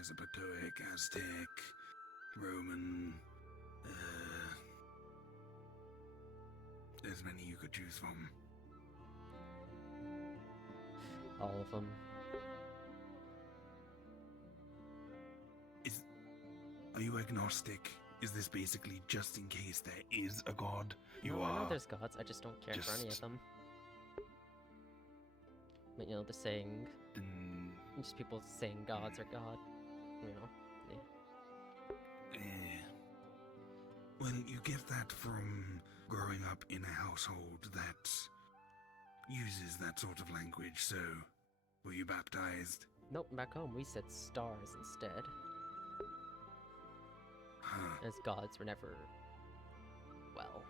Mesopotamic, Aztec, Roman. There's many you could choose from. All of them. Are you agnostic? Is this basically just in case there is a god? You No, are. I know there's gods. I just don't care for any of them. But you know, the saying, just people saying gods are god. You know. Yeah. Well, you get that from growing up in a household that uses that sort of language, so were you baptized? Nope, back home we said stars instead. Huh. As gods were never, well,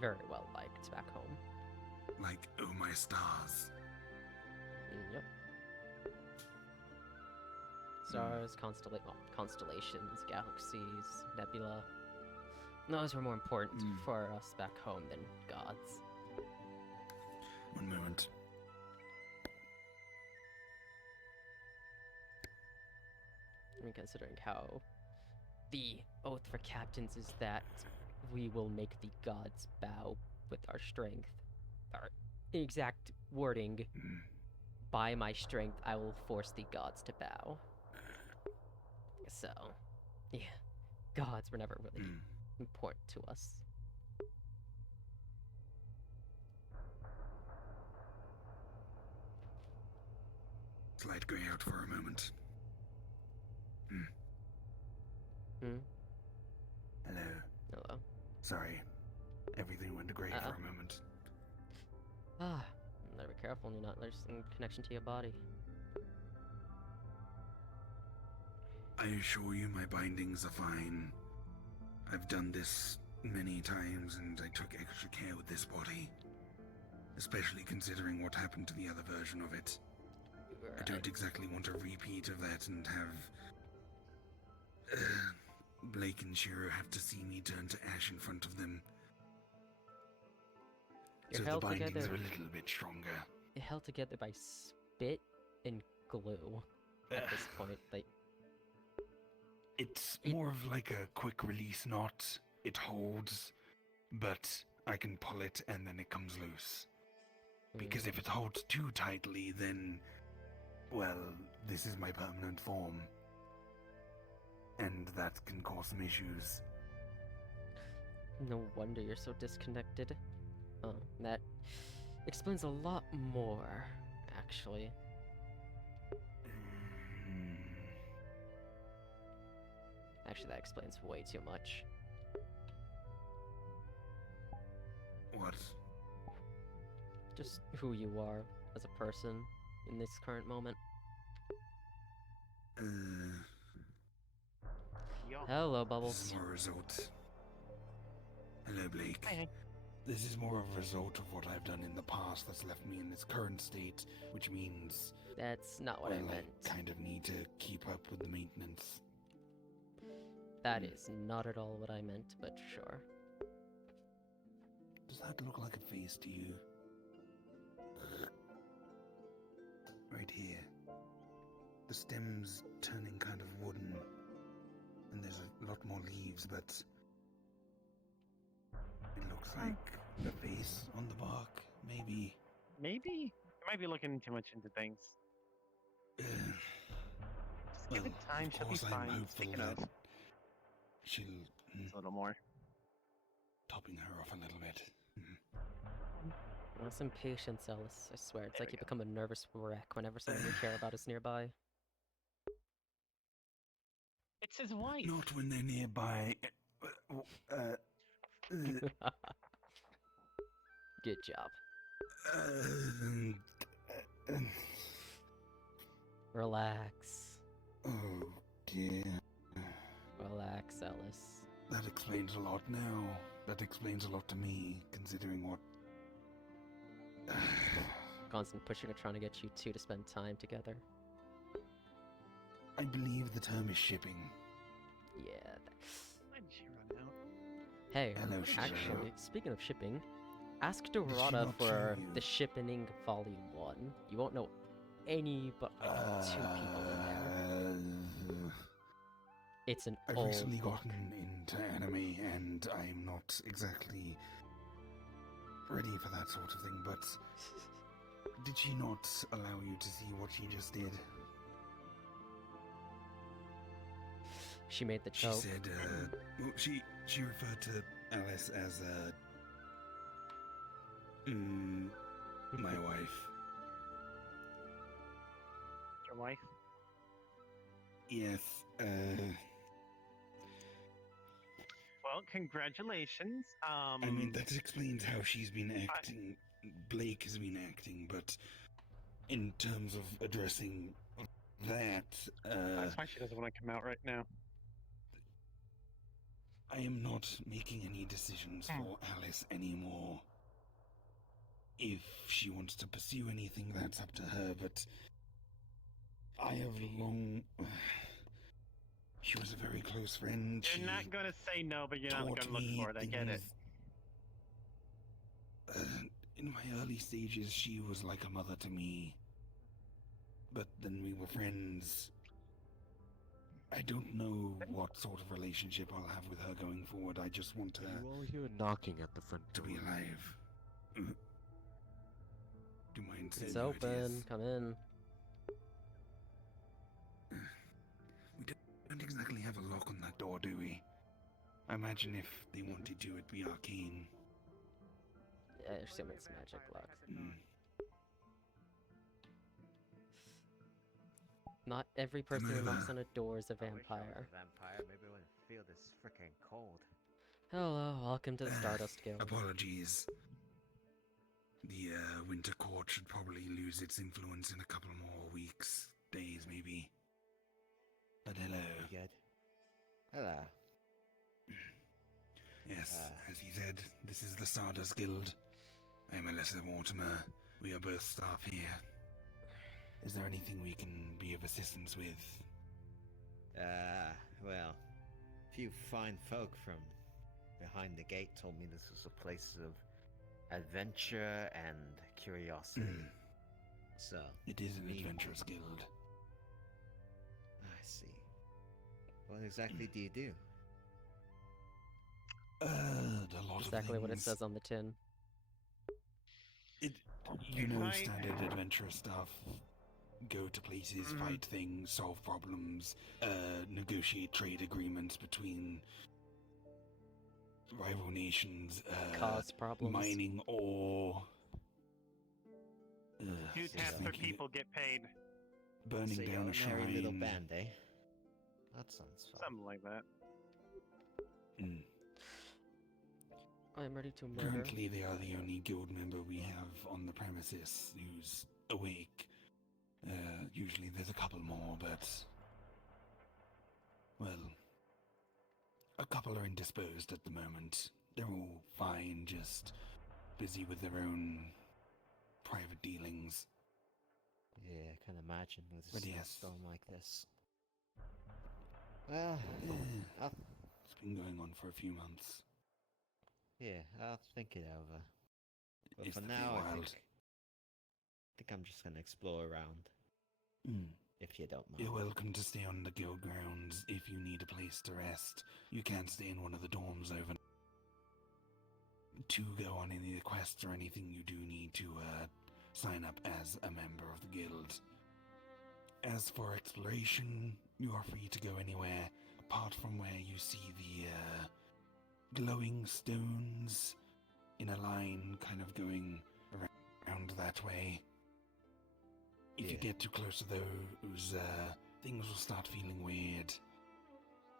very well liked back home. Like, oh my stars. Yep. Stars, constellations, galaxies, nebula. Those were more important for us back home than gods. One moment. I mean, considering how the oath for captains is that we will make the gods bow with our strength. Our exact wording, by my strength, I will force the gods to bow. So, yeah, gods were never really important to us. Light grey out for a moment. Hello. Hello. Sorry. Everything went grey for a moment. Better be careful you're not losing connection to your body. I assure you my bindings are fine. I've done this many times and I took extra care with this body. Especially considering what happened to the other version of it. Right. I don't exactly want a repeat of that and have Blake and Shiro have to see me turn to ash in front of them. You're so the bindings together, are a little bit stronger. You're held together by spit and glue at this point. Like, it's more of like a quick release knot. It holds, but I can pull it and then it comes loose. Because if it holds too tightly, then, well, this is my permanent form. And that can cause some issues. No wonder you're so disconnected. Oh, that explains a lot more, actually. Actually, that explains way too much. What? Just who you are as a person in this current moment. Hello, Bubbles. This is more a result. Hello, Blake. Hi. This is more of a result of what I've done in the past that's left me in this current state, which means... That's not what I meant. I kind of need to keep up with the maintenance. That is not at all what I meant, but sure. Does that look like a face to you? Right here. The stem's turning kind of wooden. And there's a lot more leaves, but... it looks like a face on the bark, maybe. Maybe? You might be looking too much into things. Just give it time, she'll be fine. Speaking of, she'll... a little more. Topping her off a little bit. Well, some patience, Ellis. I swear, it's like you become a nervous wreck whenever someone you care about is nearby. It's his wife! Not when they're nearby. Good job. Relax. Oh, dear. Relax, Ellis. That explains a lot now. That explains a lot to me, considering what... Constant pushing and trying to get you two to spend time together. I believe the term is shipping. Yeah. When did she run out? Hey, Hello, actually, speaking of shipping, ask Dorada for the Shipping Volume 1. You won't know any but like 2 people in there. It's an I've old recently book. gotten into anime, and I'm not exactly ready for that sort of thing, but did she not allow you to see what she just did? She made the She choke. said, well, she referred to Alice as, my wife. Your wife? Yes, Well, congratulations. I mean, that explains how she's been acting. Blake has been acting, but in terms of addressing that, That's why she doesn't want to come out right now. I am not making any decisions for Alice anymore. If she wants to pursue anything, that's up to her, but I have long... She was a very close friend. You're not going to say no, but you're not going taught to look me for it. I get it. In my early stages, she was like a mother to me. But then we were friends. I don't know what sort of relationship I'll have with her going forward. I just want her You all hear knocking at the front to door. be alive. Do you mind saying It's who it open. is? Come in. We don't exactly have a lock on that door, do we? I imagine if they wanted to, it'd be arcane. I assume it's magic lock. Not every person who knocks on a door is a vampire. Vampire, maybe I wouldn't feel this freaking cold. Hello, welcome to the Stardust Guild. Apologies. The winter court should probably lose its influence in a couple more weeks, days maybe. But hello. Good. Hello. Yes, as he said, this is the Stardust Guild. I'm Alyssa Mortimer. We are both staff here. Is there anything we can be of assistance with? Well, a few fine folk from behind the gate told me this was a place of adventure and curiosity. So, It is an adventurous guild. I see. What exactly do you do? A lot Exactly of what it things. says on the tin. You know, standard adventurous stuff. Go to places, fight things, solve problems, negotiate trade agreements between rival nations, Cause problems. mining ore. Do just tasks for thinking- people get paid. burning So down a you're merry little shrine. band, eh? That sounds fun. Something like that. Mm. I'm ready to murder. Currently, they are the only guild member we have on the premises who's awake. Usually there's a couple more, but... well... a couple are indisposed at the moment. They're all fine, just busy with their own private dealings. Yeah, I can imagine with a But yes. storm like this. Well, I'll, It's been going on for a few months. yeah, I'll think it over. But It's for the now, I Feywild. think I'm just gonna explore around, if you don't mind. You're welcome to stay on the guild grounds if you need a place to rest. You can stay in one of the dorms overnight. To go on any of the quests or anything, you do need to sign up as a member of the guild. As for exploration, you are free to go anywhere apart from where you see the glowing stones in a line kind of going around that way. If you Yeah. get too close to those, things will start feeling weird.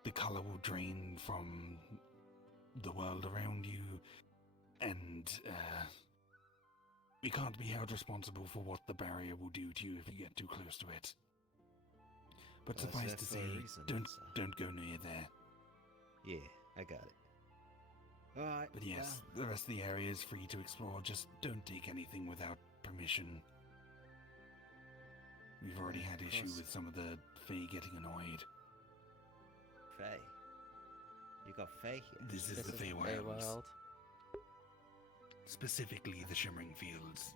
The color will drain from the world around you, and we can't be held responsible for what the barrier will do to you if you get too close to it. But Well, it's suffice there to for say, a reason, don't go near there. Yeah, I got it. Alright. But yes, the rest of the area is free to explore. Just don't take anything without permission. We've already had Of issue course. with some of the Fae getting annoyed. Faye. You got Faye here. This is This the is the Feywilds. Feywild. Specifically the Shimmering Fields.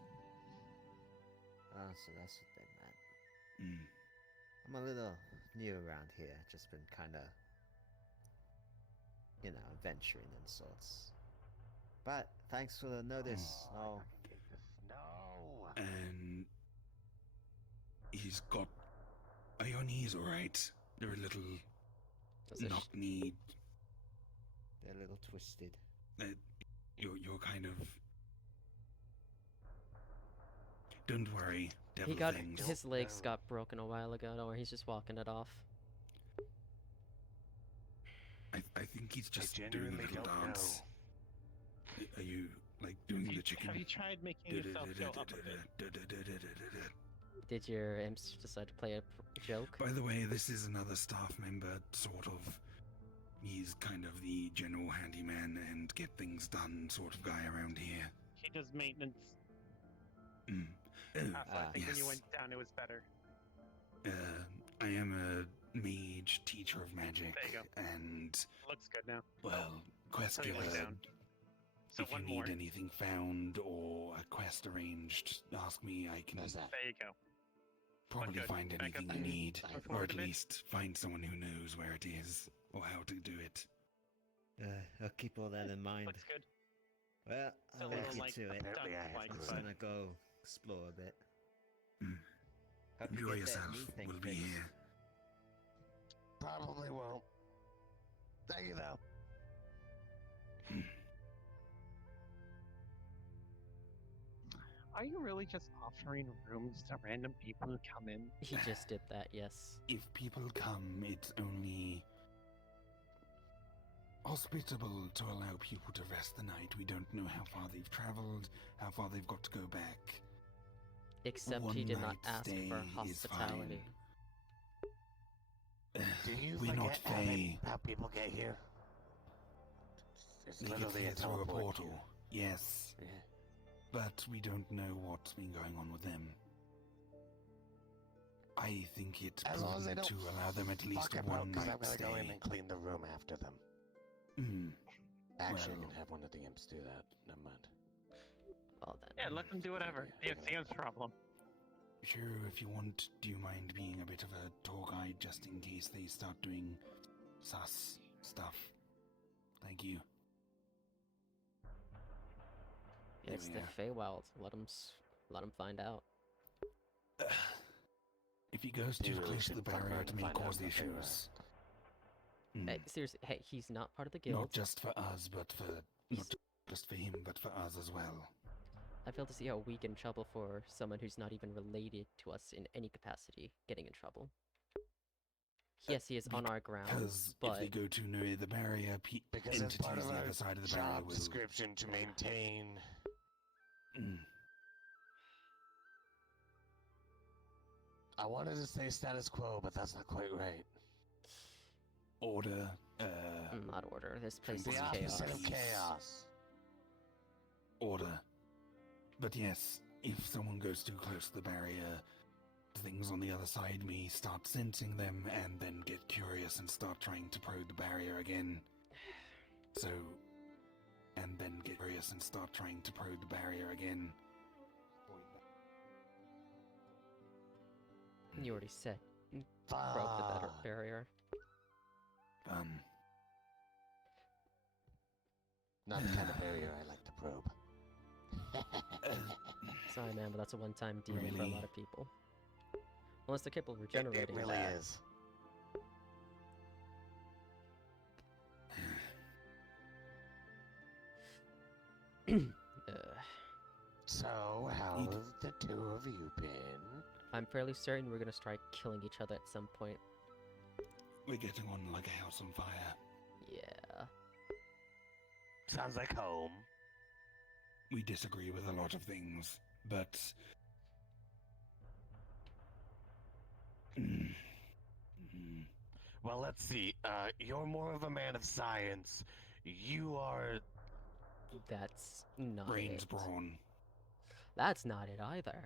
Oh, so that's what they meant. Mm. I'm a little new around here. Just been kind of, venturing and sorts. But thanks for the notice. Oh, No. And he's got. Are your knees alright? They're a little Does it knock-kneed. they're a little twisted. You're kind of. Don't worry, devil he got things. his legs got broken a while ago. Don't worry, he's just walking it off. I think he's just doing a genuinely little don't dance. Are you like doing the chicken? Have you tried making yourself go up a bit? Did your imps decide to play a joke? By the way, this is another staff member, sort of. He's kind of the general handyman and get things done sort of guy around here. He does maintenance. Mm. I think when you yes. went down, it was better. I am a mage teacher of magic, There you go. and Looks good now. well, quest So you giver. went down. So If you one need more. anything found or a quest arranged, ask me. I can How's that? There you go. probably good. find Back up anything you there. need, Move or forward at a bit. least find someone who knows where it is or how to do it. I'll keep all that in mind. Looks good. Well, Still I'll a leave little you like to it. duck Apparently I like, have I'm to just but gonna go explore a bit. Mm. Hope you Enjoy get that yourself. knee thing We'll be fixed. here. Probably won't. Thank you, though. are you really just offering rooms to random people who come in? He just did that, yes. If people come, it's only hospitable to allow people to rest the night. We don't know how far they've traveled, how far they've got to go back. Except One he did not night ask stay for is hospitality. fine. Do you We're not forget Fae. how people get here? It's They get literally here a through a teleport portal. queue. Yes, Yeah. but we don't know what's been going on with them. I think it's As long as they prudent don't to allow them at least Fuck about, one 'cause night I'm gonna stay. go in and clean the room after them. Mm. Actually, I Well- can have one of the imps do that. Never mind. Well then. Yeah, let them do whatever. Yeah, It's Sam's problem. Sure, if you want, do you mind being a bit of a tour guide just in case they start doing sus stuff? Thank you. There It's we the are. Feywild. Let him find out. If he goes You too really close to the should fuck barrier, around it and may find out cause about Feywild. issues. Mm. Hey, seriously, hey, he's not part of the guild. Not just for us, but for He's- not just for him, but for us as well. I fail to see how we get in trouble for someone who's not even related to us in any capacity getting in trouble. Yes, he is on our ground, Because but if they go too near the barrier, Because it's part entities of on the our other side of the barrier job will. description to maintain. Mm. I wanted to say status quo, but that's not quite right. Order. not order. This place The is Tranquility. chaos. opposite of Peace. chaos. Order. But yes, if someone goes too close to the barrier, things on the other side may start sensing them and then get curious and start trying to probe the barrier again. So, and then get curious and start trying to probe the barrier again. You already said broke the better Fuck. barrier. Not the kind of barrier I like to probe. Sorry, man, but that's a one-time deal for a Really? lot of people. Unless they're capable of It regenerating really that. is. So, how Need- have the two of you been? I'm fairly certain we're gonna start killing each other at some point. We're getting on like a house on fire. Yeah. Sounds like home. We disagree with a lot of things, but... Mm. Mm. Well, let's see. You're more of a man of science. You are. That's not Brains it. brawn. That's not it either.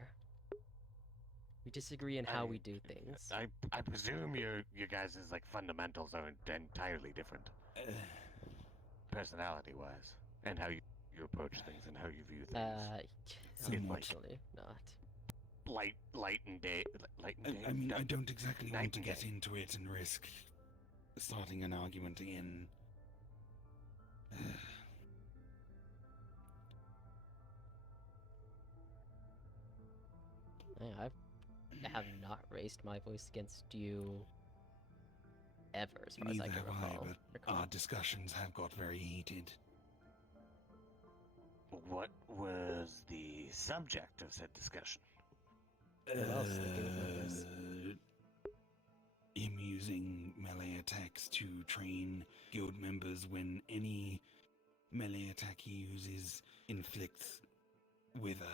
We disagree in how I- we do things. I presume your guys' like fundamentals are entirely different, personality-wise, and how you approach things and how you view things. Somewhat. Unfortunately, not. light and day. Light and day. I mean, I don't exactly Night want to and get day. into it and risk starting an argument again. I have not raised my voice against you ever, as far as I Neither can have I, recall. but our discussions have got very heated. What was the subject of said discussion? Who else? The guild members. Him using melee attacks to train guild members when any melee attack he uses inflicts wither.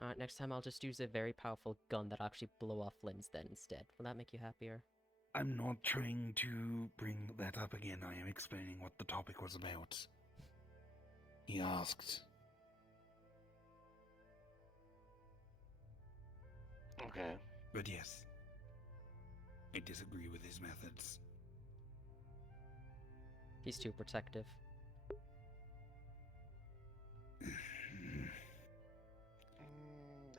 Alright, next time I'll just use a very powerful gun that'll actually blow off limbs then instead. Will that make you happier? I'm not trying to bring that up again. I am explaining what the topic was about. He asked. Okay. But yes, I disagree with his methods. He's too protective.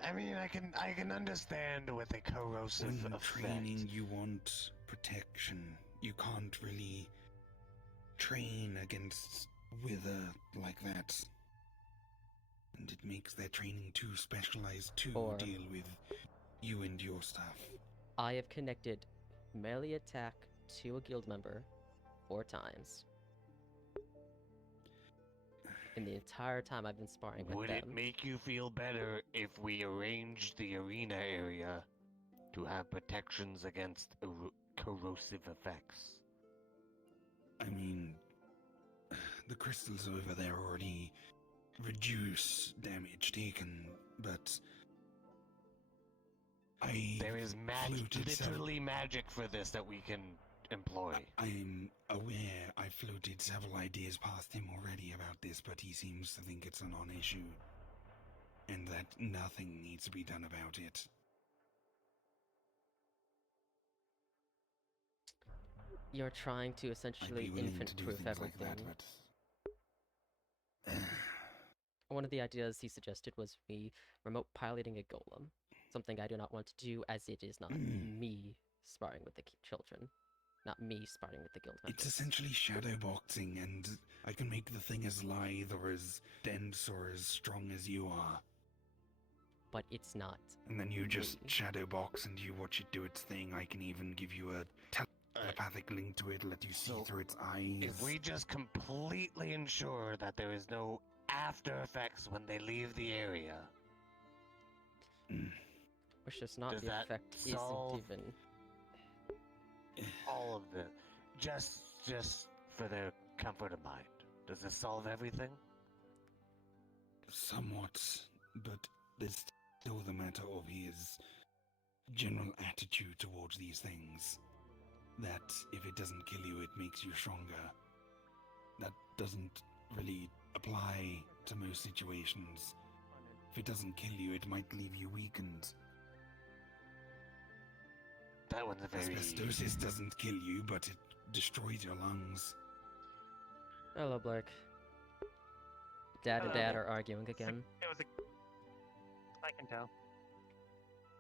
I mean, I can understand with a corrosive When effect. training, you want protection. You can't really train against wither like that. And it makes their training too specialized to Or- deal with you and your stuff. I have connected melee attack to a guild member 4 times. In the entire time I've been sparring with Would them. it make you feel better if we arranged the arena area to have protections against corrosive effects? I mean, the crystals over there already reduce damage taken, but There is floated literally magic for this that we can employ. I'm aware I floated several ideas past him already about this, but he seems to think it's a non-issue, and that nothing needs to be done about it. You're trying to I'd essentially be willing to do infant-proof things like everything. that, but One of the ideas he suggested was me remote piloting a golem. Something I do not want to do, as it is not me sparring with the children. Not me sparring with the guild members. it's essentially shadowboxing, and I can make the thing as lithe or as dense or as strong as you are. But it's not. And then you just Me. shadowbox and you watch it do its thing. I can even give you a telepathic link to it, let you see So, through its eyes. If we just completely ensure that there is no after effects when they leave the area, Which is not Does the that effect solve- isn't even. all of the just for their comfort of mind, does this solve everything? Somewhat, but there's still the matter of his general attitude towards these things. That if it doesn't kill you, it makes you stronger. That doesn't really apply to most situations. If it doesn't kill you, it might leave you weakened. That one's a very Asbestosis doesn't kill you, but it destroys your lungs. Hello, Blurk. Dad and Hello. Dad are arguing again. It was a. I can tell.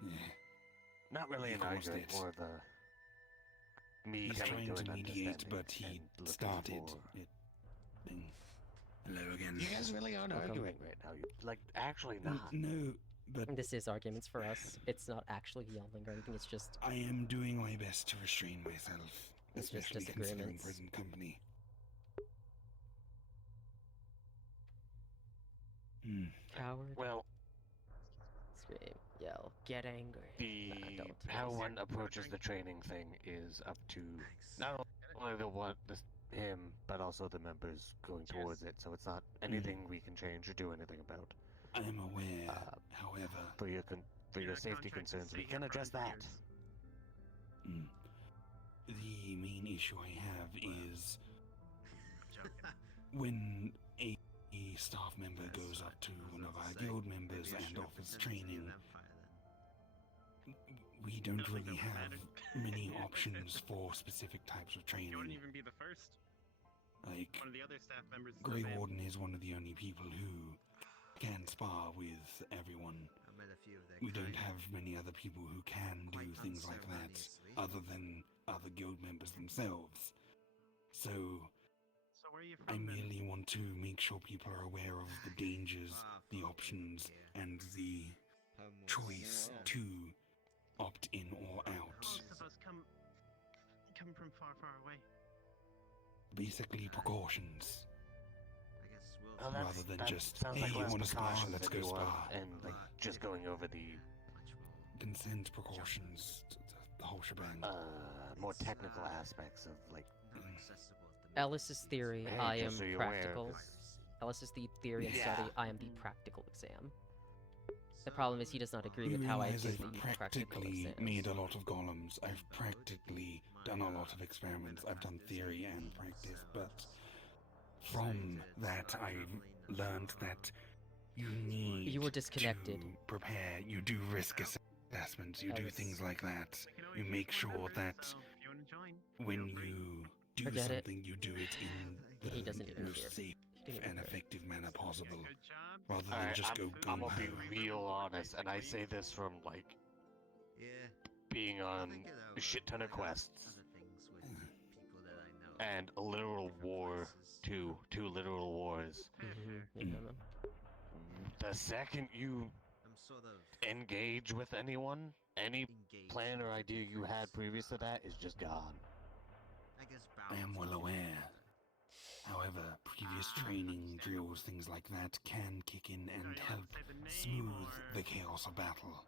Yeah. not really He an caused argument, it. more of a me He's coming trying to to an mediate, understanding but he and looking started for- it. Thing. Hello again. You guys really aren't Welcome. arguing right now. You like actually N- not. No, but This is arguments for us. It's not actually yelling or anything, it's just. I am doing my best to restrain myself, It's just especially considering disagreements. present company. Coward. Well, Scream. Yell. Get angry. the don't. how one approaches the training thing is up to not only the one him, but also the members going towards it. So it's not anything we can change or do anything about. I am aware, Uh, however, For your safety concerns, we can address that. the main issue I have is when a staff member goes up to one of our guild members and offers training, we don't really have many options for specific types of You training. wouldn't even be the first. Like, One of the other staff members is available. Greywarden is one of the only people who can spar with everyone. met a few of their we don't kind have many other people who can do quite things like that, unceremoniously. other than other guild members themselves. So So where are you I from then? merely want to make sure people are aware of the dangers, Far, the far away from options, here. and the Home was, choice to opt in or out. Most of us come from far, far away. Basically, precautions. I guess we'll Well, Rather than that just, sounds hey, like you less wanna spar? precautions Let's than go you want, spar. and like just going over the much more Consent precautions, the whole shebang. more technical aspects of like. not accessible at the Ellis's theory, Hey, I am just so you're aware, practical. 'cause- Ellis's the theory and Yeah. study, I am the practical exam. The problem is he does not agree You with how I realize do I've the practical practically exams. made a lot of golems. I've practically done a lot of experiments. I've done theory and practice, but from that I've learned that you need You were disconnected. to prepare. You do risk assessments. You do Ellis. things like that. We can always You use make more sure members, that so if you want to join, when feel free. you do Forget it. something, you do it in He the doesn't even most care. safe He didn't even and care. effective manner possible, Good job. rather than Alright, just go I'm gung gonna be ho. real honest, and I say this from like Yeah. being on Think it a over. shit ton of I have quests other things with people that I know. and a literal Different war, places. two literal wars. Yeah, man. The second you I'm sort of engage with anyone, any engaged plan or with idea you had different, previous to that is just gone. I guess I am well balance. aware. However, previous training, drills, things like that can kick in and help smooth the chaos of battle.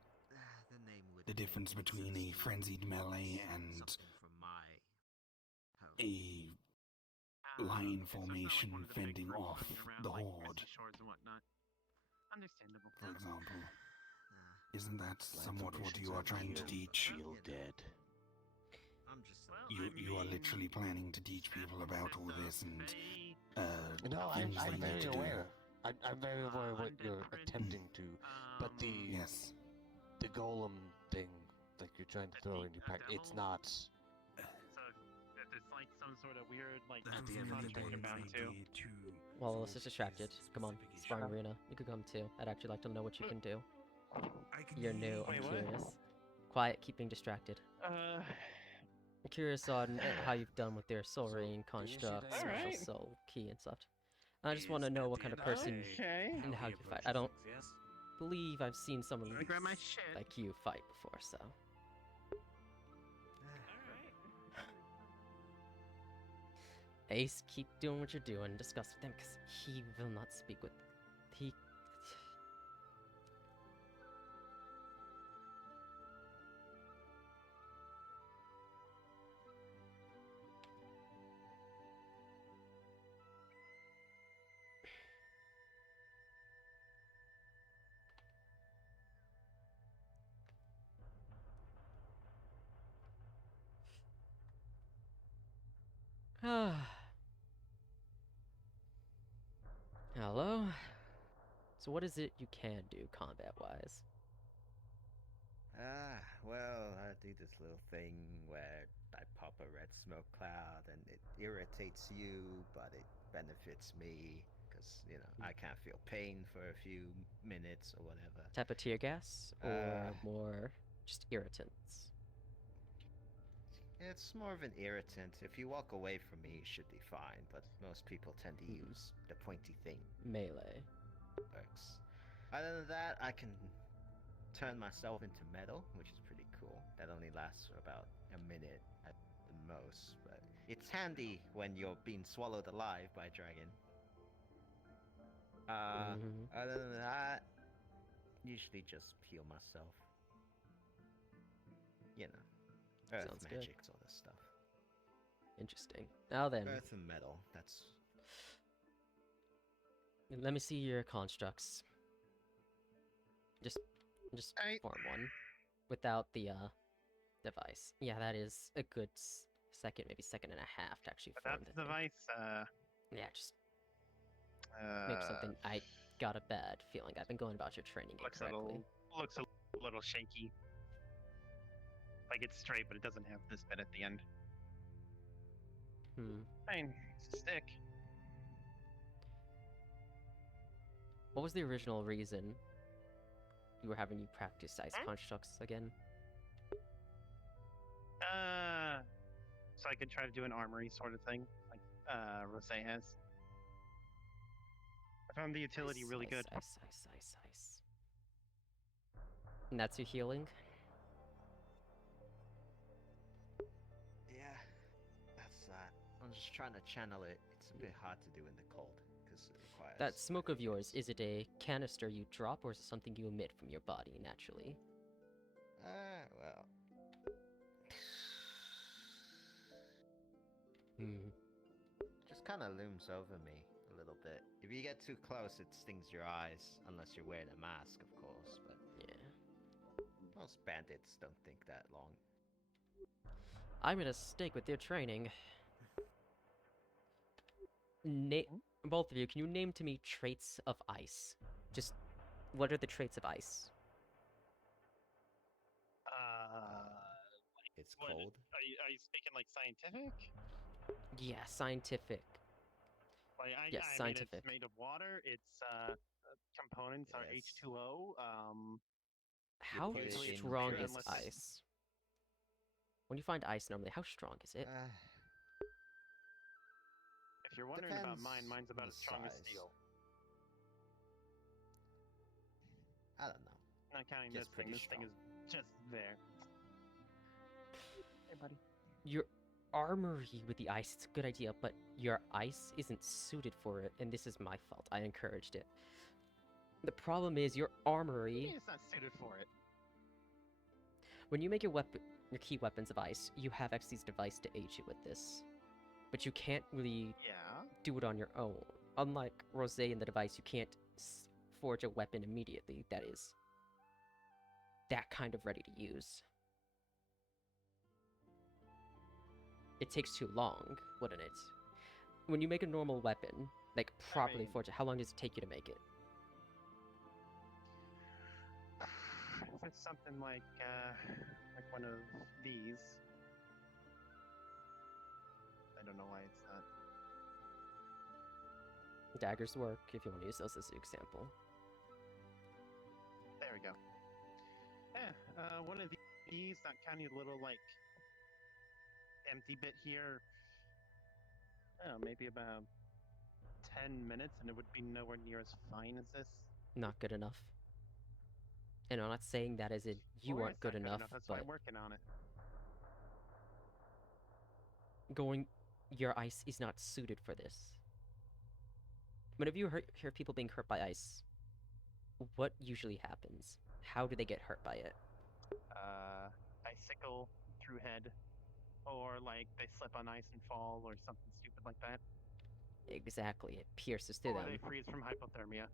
The name would The difference make between sense a to me. frenzied melee and Something from my home. a line formation fending off the horde, Understandable. for example. Uh, Isn't that somewhat what you are trying to teach? Feel dead. I'm just Well, You are literally planning to teach people about all this and No, I'm things they need very to do. aware. I'm very aware of what you're attempting to, but the Yes. the golem thing, like you're trying to throw in your pack, it's not. So it's like some sort of weird, like, At the thought end of the to think day, about the too. idea to Well, solve Ellis is distracted. this Come on, specific issue. Sparring Arena. You could come too. I'd actually like to know what you can do. I can You're new, hear I'm Wait, what? curious. Quiet, keep being distracted. I'm curious on how you've done with their soul So, ring, the issue construct, that you special have- soul, key, and such. I just want to know what kind of person Okay. and how you fight. I don't believe I've seen someone Let me grab my shit. like you fight before, so. Ace, keep doing what you're doing. Discuss with him, because he will not speak with. He. Hello? So what is it you can do combat-wise? Well, I do this little thing where I pop a red smoke cloud and it irritates you, but it benefits me because, you know, I can't feel pain for a few minutes or whatever. Type of tear gas? Or Uh, more just irritants? It's more of an irritant. If you walk away from me, you should be fine, but most people tend to use the pointy thing. Melee. Works. Other than that, I can turn myself into metal, which is pretty cool. That only lasts for about a minute at the most, but it's handy when you're being swallowed alive by a dragon. Mhm. Other than that, usually just heal myself. You know, earth Sounds good. magic sort of stuff. Interesting. Now then, Earth and metal. That's let me see your constructs. Just Alright. form one. Without the, device. Yeah, that is a good second, maybe second and a half to actually form Without the the thing. device, Yeah, just make something. I got a bad feeling. I've been going about your training looks a incorrectly. little shaky. Like it's straight, but it doesn't have this bit at the end. Fine, it's a stick. What was the original reason we were having you practice ice constructs again. So I could try to do an armory sort of thing, like Rose has. I found the utility Ice, really ice, good. Ice. And that's your healing? Yeah, that's that. I'm just trying to channel it. It's a bit hard to do in the cold because it requires. That smoke of yours, is it a canister you drop or is it something you emit from your body naturally? Well. Just kind of looms over me a little bit. If you get too close, it stings your eyes, unless you're wearing a mask, of course. But Yeah. most bandits don't think that long. I made a mistake with your training. Both of you, can you name to me traits of ice? Just, what are the traits of ice? It's What, cold. are you speaking like scientific? Yeah, scientific. Like Yes, I mean, scientific. it's made of water. Its components are Yes. H2O. How put it in strong drinks. is ice? When you find ice normally, how strong is it? If you're wondering about mine, Depends mine's about on as the strong as size. steel. I don't know. Not counting Just this thing. pretty This thing strong. is just there. Hey, buddy. Your armory with the ice, it's a good idea, but your ice isn't suited for it, and this is my fault. I encouraged it. The problem is your I armory, mean, it's not suited for it. when you make your key weapons of ice, you have Xyz's device to aid you with this. But you can't really Yeah. do it on your own. Unlike Rose and the device, you can't forge a weapon immediately that is that kind of ready to use. It takes too long, wouldn't it? When you make a normal weapon, like properly mean- forge it, how long does it take you to make it? If it's something like one of these, I don't know why it's not. Daggers work, if you want to use those as an example. There we go. Yeah, one of these, not counting the little like empty bit here. I don't know, maybe about 10 minutes, and it would be nowhere near as fine as this. Not good enough. And I'm not saying that as in you Or aren't it's good not enough, That's why but I'm working on it. your ice is not suited for this. Whenever you hear people being hurt by ice, what usually happens? How do they get hurt by it? Icicle through head, or like they slip on ice and fall, or something stupid like that. Exactly, it pierces through Or them. they freeze from hypothermia.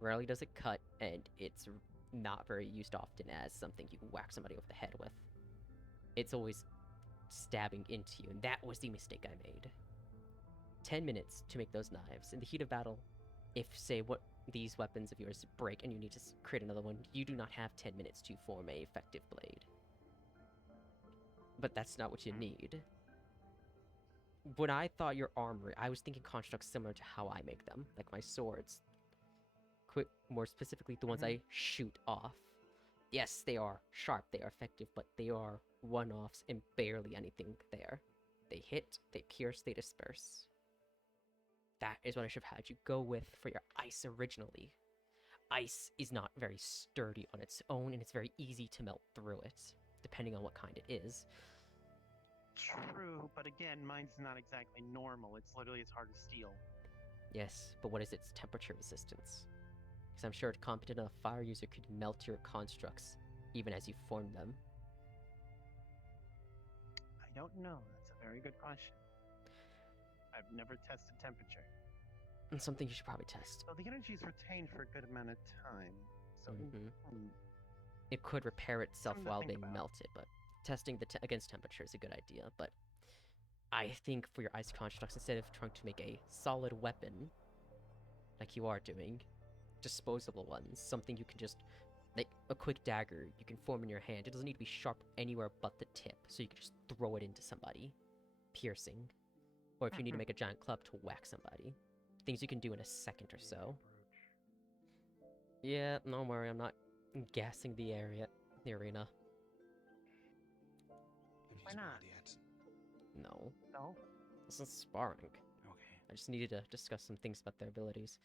Rarely does it cut, and it's not very used often as something you can whack somebody over the head with. It's always stabbing into you, and that was the mistake I made. 10 minutes to make those knives. In the heat of battle, if, say, these weapons of yours break and you need to create another one, you do not have 10 minutes to form a effective blade. But that's not what you need. When I thought your armory, I was thinking constructs similar to how I make them, like my swords. More specifically, the ones I shoot off. Yes, they are sharp, they are effective, but they are one-offs and barely anything there. They hit, they pierce, they disperse. That is what I should have had you go with for your ice originally. Ice is not very sturdy on its own, and it's very easy to melt through it, depending on what kind it is. True, but again, mine's not exactly normal. It's literally as hard as steel. Yes, but what is its temperature resistance? Because I'm sure a competent enough fire user could melt your constructs, even as you form them. I don't know. That's a very good question. I've never tested temperature. And something you should probably test. So the energy is retained for a good amount of time. So It could repair itself Something to while think being about. melted, but testing against temperature is a good idea. But I think for your ice constructs, instead of trying to make a solid weapon, like you are doing, disposable ones, something you can just, like a quick dagger you can form in your hand. It doesn't need to be sharp anywhere but the tip, so you can just throw it into somebody, piercing. Or if you need to make a giant club to whack somebody. Things you can do in a second or so. Yeah, don't worry, I'm not gassing the arena. Have you Why not? sparred yet? No, No. this is sparring. Okay. I just needed to discuss some things about their abilities.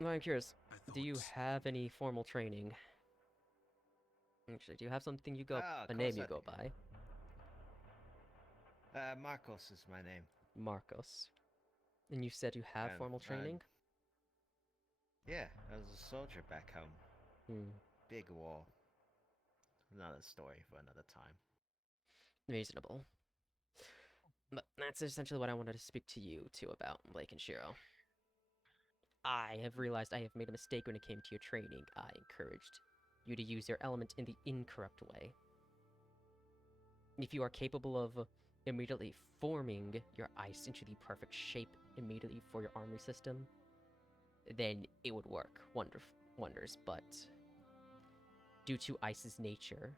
Well, I'm curious. I Do you thought- have any formal training? Actually, do you have something you go Ah, of a name course you I go do. by? Marcos is my name. Marcos. And you said you have Um, formal uh, training? Yeah, I was a soldier back home. Hmm. Big war. Another story for another time. Reasonable. But that's essentially what I wanted to speak to you two about, Blake and Shiro. I have realized I have made a mistake when it came to your training. I encouraged you to use your element in the incorrect way. If you are capable of immediately forming your ice into the perfect shape immediately for your armory system, then it would work wonders, but due to ice's nature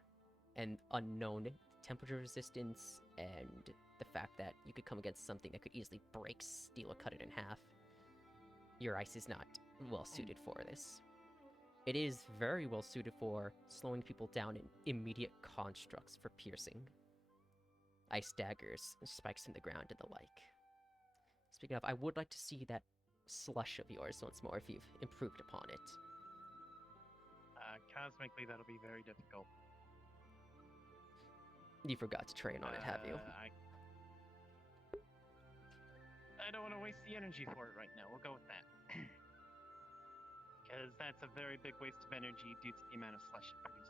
and unknown temperature resistance and the fact that you could come against something that could easily break steel or cut it in half, your ice is not well suited for this. It is very well suited for slowing people down in immediate constructs for piercing. Ice daggers, spikes in the ground, and the like. Speaking of, I would like to see that slush of yours once more if you've improved upon it. Cosmically, that'll be very difficult. You forgot to train on it, have you? I don't want to waste the energy for it right now. We'll go with that. Because that's a very big waste of energy due to the amount of slush it produces.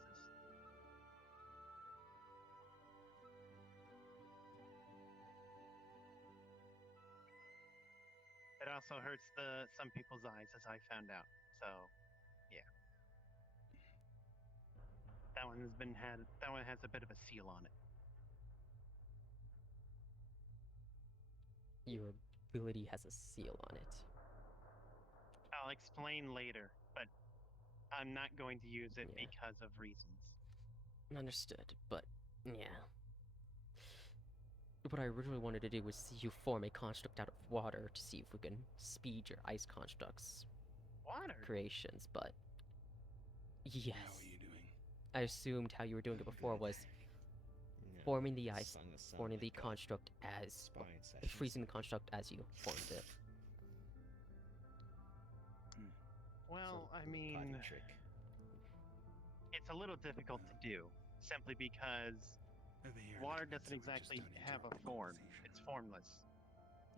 It also hurts some people's eyes, as I found out. So, yeah. That one has a bit of a seal on it. Your ability has a seal on it. I'll explain later, but I'm not going to use it Yeah. because of reasons. Understood, but yeah. What I originally wanted to do was see you form a construct out of water to see if we can speed your ice constructs Water? creations, but yes. How are you doing? I assumed how you were doing it before was Yeah, forming the ice, sung a song forming the like a construct as sparring session. freezing the construct as you formed it. Well, I Party mean, trick. it's a little difficult to do, simply because Over here, water little doesn't kids, we're just exactly done have a interrupting form. conversation. It's formless.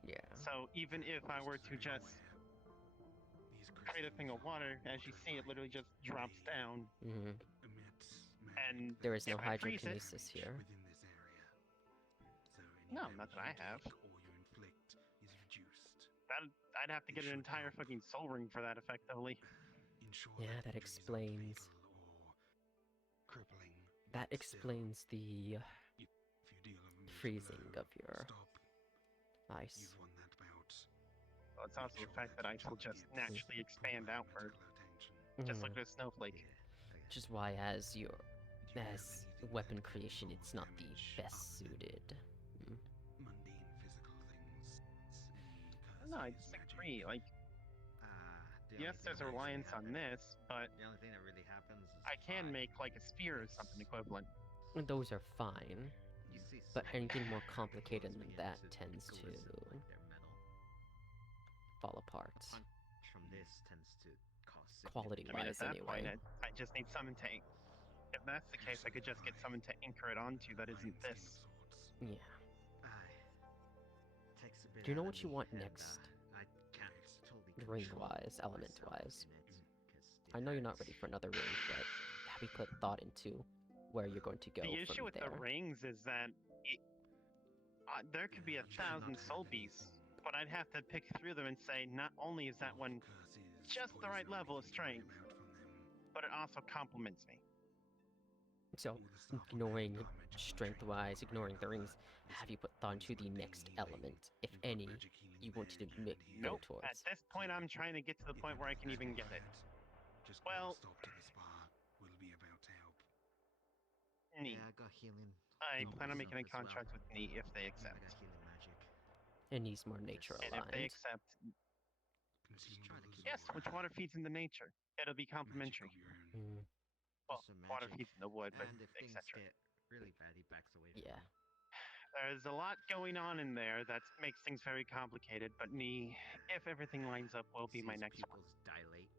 Yeah. So even if I were to So you're just aware, these create a thing of crystals water, are as you see, it literally just drops they down. Hmm. emit And magic There is that no if I freeze it- hydrokinesis here. within this area. So any No, damage not that I you have. take or you inflict is reduced. I'd have to get an should entire help. fucking soul ring for that, effectively. Ensure Yeah, that injuries aren't explains- fatal or crippling. That but still, explains the if you deal a mortal freezing blow, of your stop. ice. You've won that bout. Well, it's Make also the sure fact that you ice will tell just Gibbs naturally expand proper outward, medical attention. just Mhm. like a snowflake. Yeah, okay. Which is why, as Do you have as anything weapon that can creation, cause it's not the damage best other than suited. mundane physical things and No, I curses, disagree. magic. Like, The yes, only there's a thing that really reliance on happens- this, but The only thing that really happens is I can fire. make like a spear or something equivalent. And those are fine, You see but some anything more bullets complicated than begin that to tends to glisten like they're metal. fall apart. A punch from this tends to cause Quality I mean, at wise, that point, anyway. I just need someone to. If that's the case, I could just get someone to anchor it onto that isn't Iron skin this. of sorts. Yeah. Takes a bit Do you know out what of you me, want and, next? I can't totally Ring-wise, control element-wise. myself in it, 'cause I it know you're not hurts. ready for another ring, but have you put thought into where you're going to go The issue from with there? the rings is that there could be Yeah, you cannot 1,000 have soul beasts, anything. but I'd have to pick through them and say not only is that Of one curses, just the right poison, or level of anything to worry strength, about from them. but it also complements me. So, All the stuff on ignoring there are magical strength-wise, training ignoring the for rings, this have you put thought into one's the mundane next healing. element, if You've got any, magic healing you wanted to there, and go here. Nope. towards? At this point, I'm trying to get to the If point where I can even anything get it. bad, just Well- call a stop to the spa. We'll be about to help. Neat. Yeah, I got healing. I on plan on myself making a as well. contract with Neat if they Yeah, accept. I got healing magic. It needs more nature Yes. And if they aligned. accept, Just try to Consumables, keep Yes, which water feeds into nature. It'll be Magic of complementary. your own. Mm, Well, Also water magic, feeds in the wood, but and if things etc. get really bad, he backs away. From yeah. it. There's a lot going on in there that makes things very complicated. But me, if everything lines up, will be He my sees next one. pupils dilate.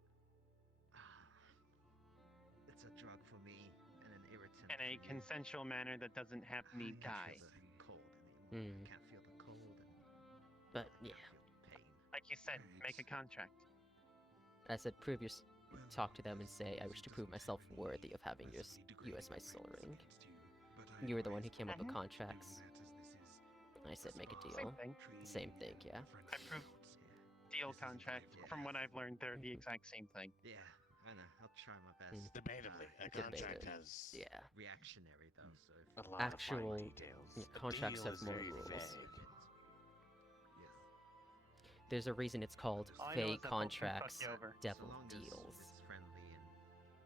It's a drug for me and an irritant. In a for you. consensual manner that doesn't have me I can't die. feel the cold anymore. Mm. I can't feel the cold anymore. But I yeah, can't feel the pain. Like you said, make a contract. I said previous. Well, Talk to them and say, I it wish to prove doesn't myself have any worthy of having you personally as my degrading soul effects ring. against you, but I You were the one who advise came up with Mhm. contracts. doing that as this is I said, make a spa Same deal. thing. The same thing, training yeah. for I friendly proved adults. Deal This is a contract. way of From what life. I've learned, they're the Mhm. exact same thing. Yeah, I know. I'll try my best. Mm. Debatably, a Debated. contract has Yeah. Reactionary though, so if a lot Actual- of fine details. yeah, A contracts deal have is more very rules. vague. Yes. There's a reason it's called All I know fey is that both can fuck contracts, you over. So devil long as deals. it's friendly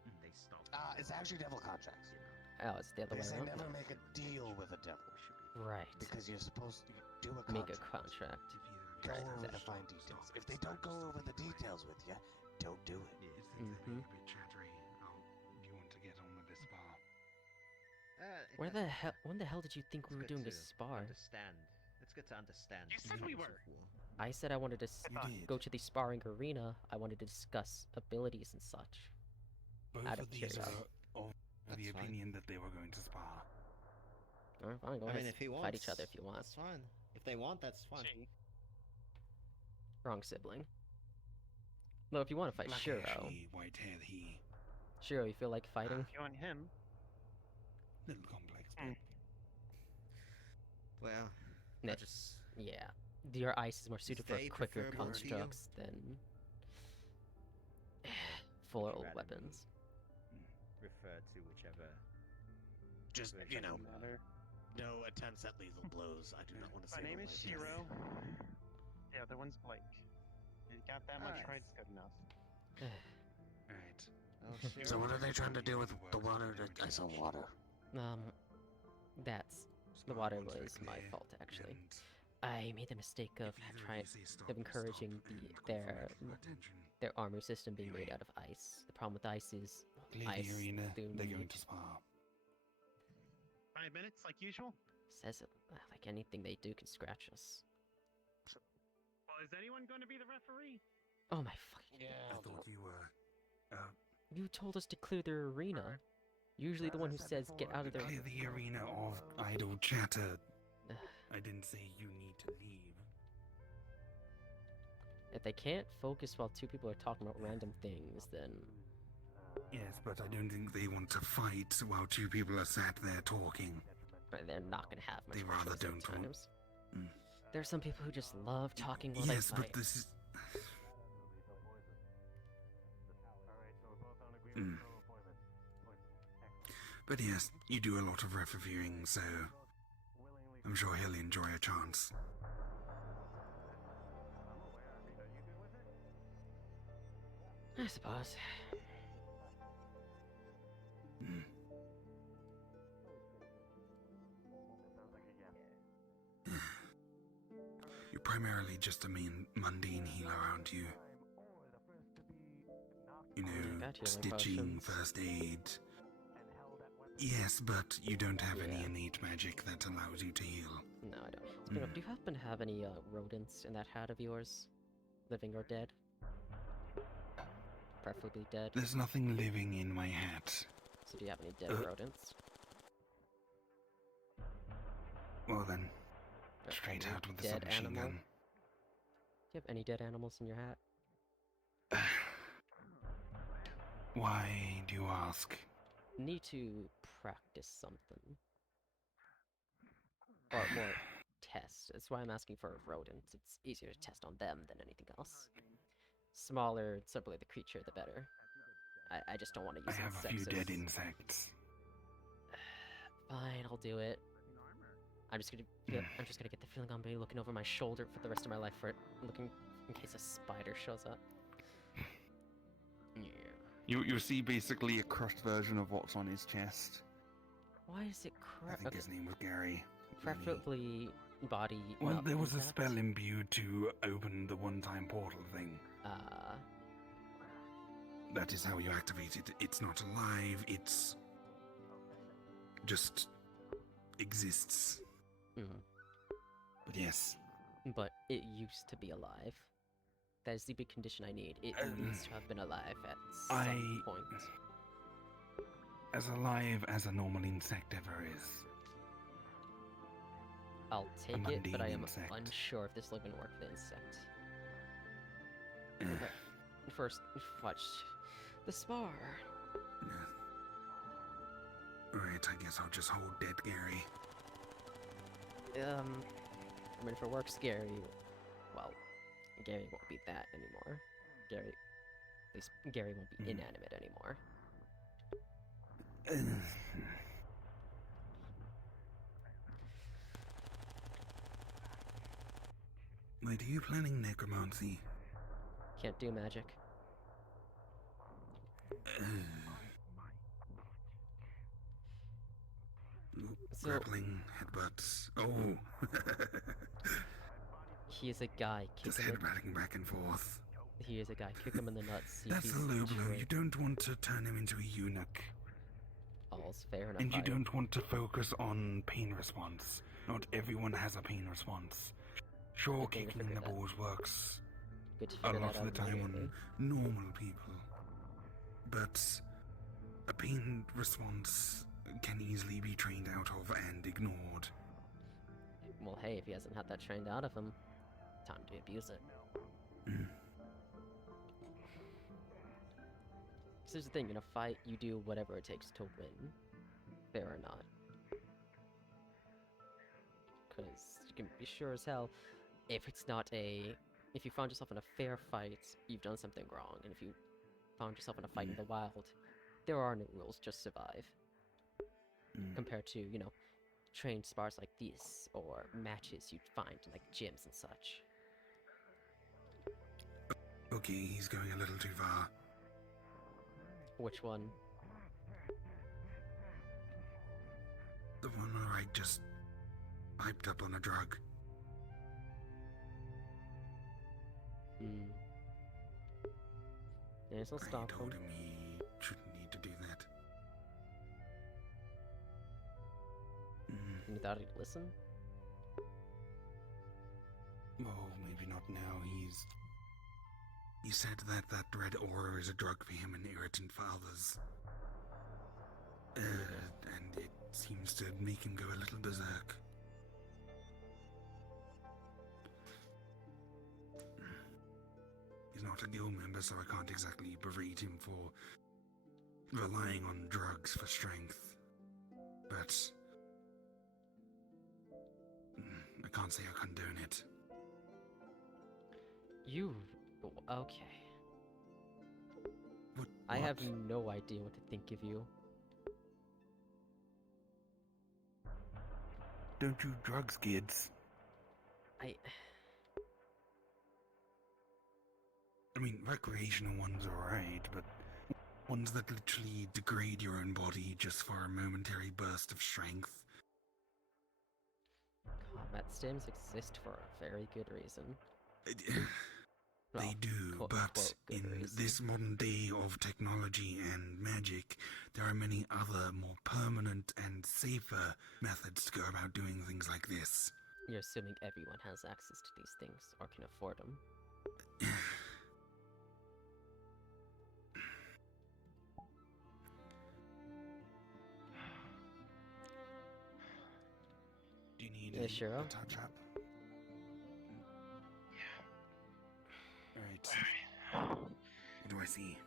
and they stop. It's actually devil contracts. You know, Oh, it's the other They way say around. never make a deal with a devil we should be. Right. because you're supposed to do a Make a contract. contract. If you Go have over the Exactly. fine details. If they don't go over the details with you, don't do it. Yeah. If things Mhm. get a bit chattery, do you want to get on with this spa? When the hell did you think we were doing a spar? Understand. It's good to understand. You said we forms were. of war. I said I wanted to I thought- go to the sparring arena. I wanted to discuss abilities and such. Both Out of of these are curiosity. of That's the fine. opinion that they were going to spar. Alright, fine, go I ahead. mean, if he wants, Fight each other if you want. That's fine. If they want, that's fine. Gee, Wrong sibling. No, if you want to fight Black Shiro. hair she, white hair he. Shiro, you feel like fighting? if you want him, Little complex, Mm. but Well, Nah. I just Yeah. Your ice is more suited for they quicker preferable to you? constructs than full rather weapons. refer to whichever. Just, Which you doesn't know, matter. no attempts at lethal blows. I do not want to My say name what is my death. Shiro. The other one's Blake. You got that much Alright. right, it's good enough. alright. Oh, Shiro. So what are they trying to do with the water? I saw water. That's the Spa water once they're was my clear, fault actually. and I made the mistake of if either trying you say stop, of encouraging stop, and go for their medical attention. their armor system being made Anyway. out of ice. The problem with ice is Clear ice the arena, through they're going need. to spar. 5 minutes, like usual. Says it like anything they do can scratch us. Well, is anyone going to be the referee? Oh my fucking! Yeah. I thought you were. You told us to clear their arena. Usually the one who says get out of there. Clear the arena of idle chatter. Ugh. I didn't say you need to leave. If they can't focus while two people are talking about random things, then Yes, but I don't think they want to fight while two people are sat there talking. they're not gonna have much They of a rather choice don't want- sometimes. Mm. There are some people who just love talking while Yes, they but fight. this is. Mm. But yes, you do a lot of reviewing, so I'm sure he'll enjoy a chance. I suppose. Mm. You're primarily just a mundane healer, aren't you? You know, got healing stitching, potions. first aid. Yes, but you don't have any Yeah. innate magic that allows you to heal. No, I don't. Speaking of, do you happen to have any rodents in that hat of yours? Living or dead? Preferably dead. There's nothing living in my hat. So do you have any dead Uh. rodents? Well then, Or straight any out with the dead submachine animal? gun. Do you have any dead animals in your hat? Why do you ask? Need to practice something. Or more test. That's why I'm asking for rodents. It's easier to test on them than anything else. Smaller, simply the creature, the better. I just don't want to I use have a few insects dead as- insects. Fine, I'll do it. I'm just gonna get the feeling I'm gonna be looking over my shoulder for the rest of my life for looking in case a spider shows up. Yeah. You see basically a crushed version of what's on his chest. Why is it I think his name was Gary. preferably body? Well, not there was a insects? spell imbued to open the one-time portal thing. that is how you activate it. It's not alive, it's just exists. Mhm. But yes, But it used to be alive. That is the big condition I need. It needs to have been alive at some point. as alive as a normal insect ever is. I'll take it, but I mundane am insect. unsure if this will even work for the insect. Eh, First, watch the spar. Alright, I guess I'll just hold dead Gary. I mean, if it works, Gary, well, Gary won't be that anymore. At least Gary won't be inanimate anymore. Wait, are you planning necromancy? Can't do magic. So- Grappling, headbutts. Oh! He is a guy. Just headbutting back and forth. He is a guy. Kick him in the nuts. See if That's he's a low blow. You trained. don't want to turn him into a eunuch. All's fair enough. And you I- don't want to focus on pain response. Not everyone has a pain response. Sure, Good thing to kicking in figure the that. balls works Good to a figure lot that of out the time immediately. on normal people. But a pain response can easily be trained out of and ignored. Well, hey, if he hasn't had that trained out of him, time to abuse it. Mm. So here's the thing, in a fight, you do whatever it takes to win. Fair or not. Because you can be sure as hell, if you found yourself in a fair fight, you've done something wrong. And if you found yourself in a fight in the wild, there are no rules, just survive. Compared to, trained spars like this, or matches you'd find in, like, gyms and such. Okay, he's going a little too far. Which one? The one where I just hyped up on a drug. Yes, I'll I stop told him. him he shouldn't need to do that. And you thought he'd listen? Oh, maybe not now. He said that that red aura is a drug for him and irritant for others. And it seems to make him go a little berserk. He's not a guild member, so I can't exactly berate him for relying on drugs for strength. But I can't say I condone it. Okay. What? I have what? no idea what to think of you. Don't do drugs, kids. I mean, recreational ones are alright, but ones that literally degrade your own body just for a momentary burst of strength. Combat stims exist for a very good reason. They Well, do, quote, but unquote, good in reason. this modern day of technology and magic, there are many other more permanent and safer methods to go about doing things like this. You're assuming everyone has access to these things, or can afford them. Do you need Yeah, sure. a touch up? Alright. What do I see?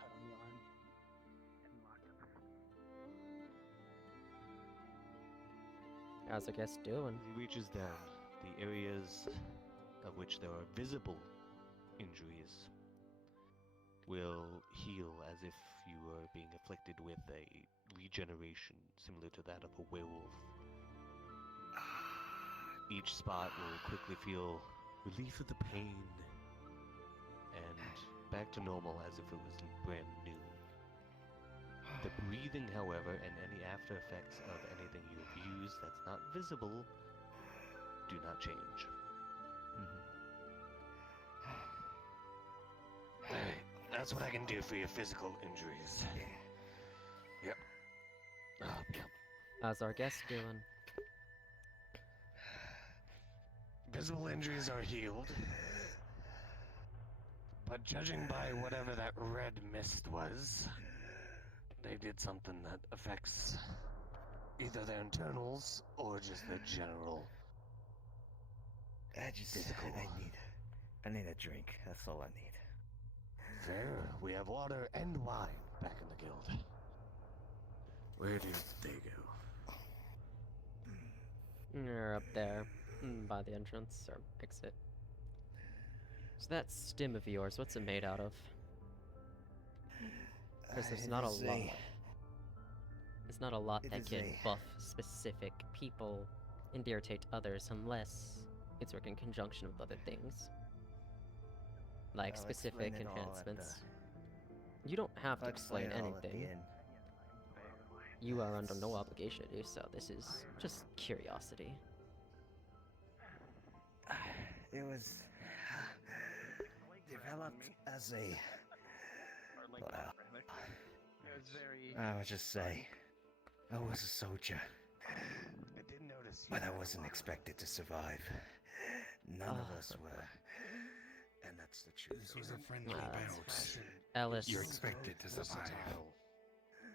Cut on the arm and locked up. How's the guest doing? As he reaches down, the areas of which there are visible injuries will heal as if you were being afflicted with a regeneration similar to that of a werewolf. Each spot will quickly feel relief of the pain and back to normal as if it was brand new. The breathing, however, and any after effects of anything you have used that's not visible do not change. Mm-hmm. That's what I can do for your physical injuries. Yep. How's our guest doing? Visible injuries are healed. But judging by whatever that red mist was, they did something that affects either their internals or just their general physical. I need a drink. That's all I need. Fair. We have water and wine back in the guild. Where do they go? You're up there, by the entrance, or exit. So that stim of yours, what's it made out of? Because there's not a lot. There's not a lot that can buff specific people and irritate others unless it's working in conjunction with other things. Like I'll specific explain it all at enhancements. You don't have to I'll explain it all at the anything. end. You are under no obligation to do so. This is just curiosity. It was developed as a. Well, It was very. I would just say, I was a soldier, I did notice you but I had a wasn't lot of- expected to survive. None of us were, and that's the truth. This was a friendly That's bout. Passion Ellis. You're expected to survive. versatile,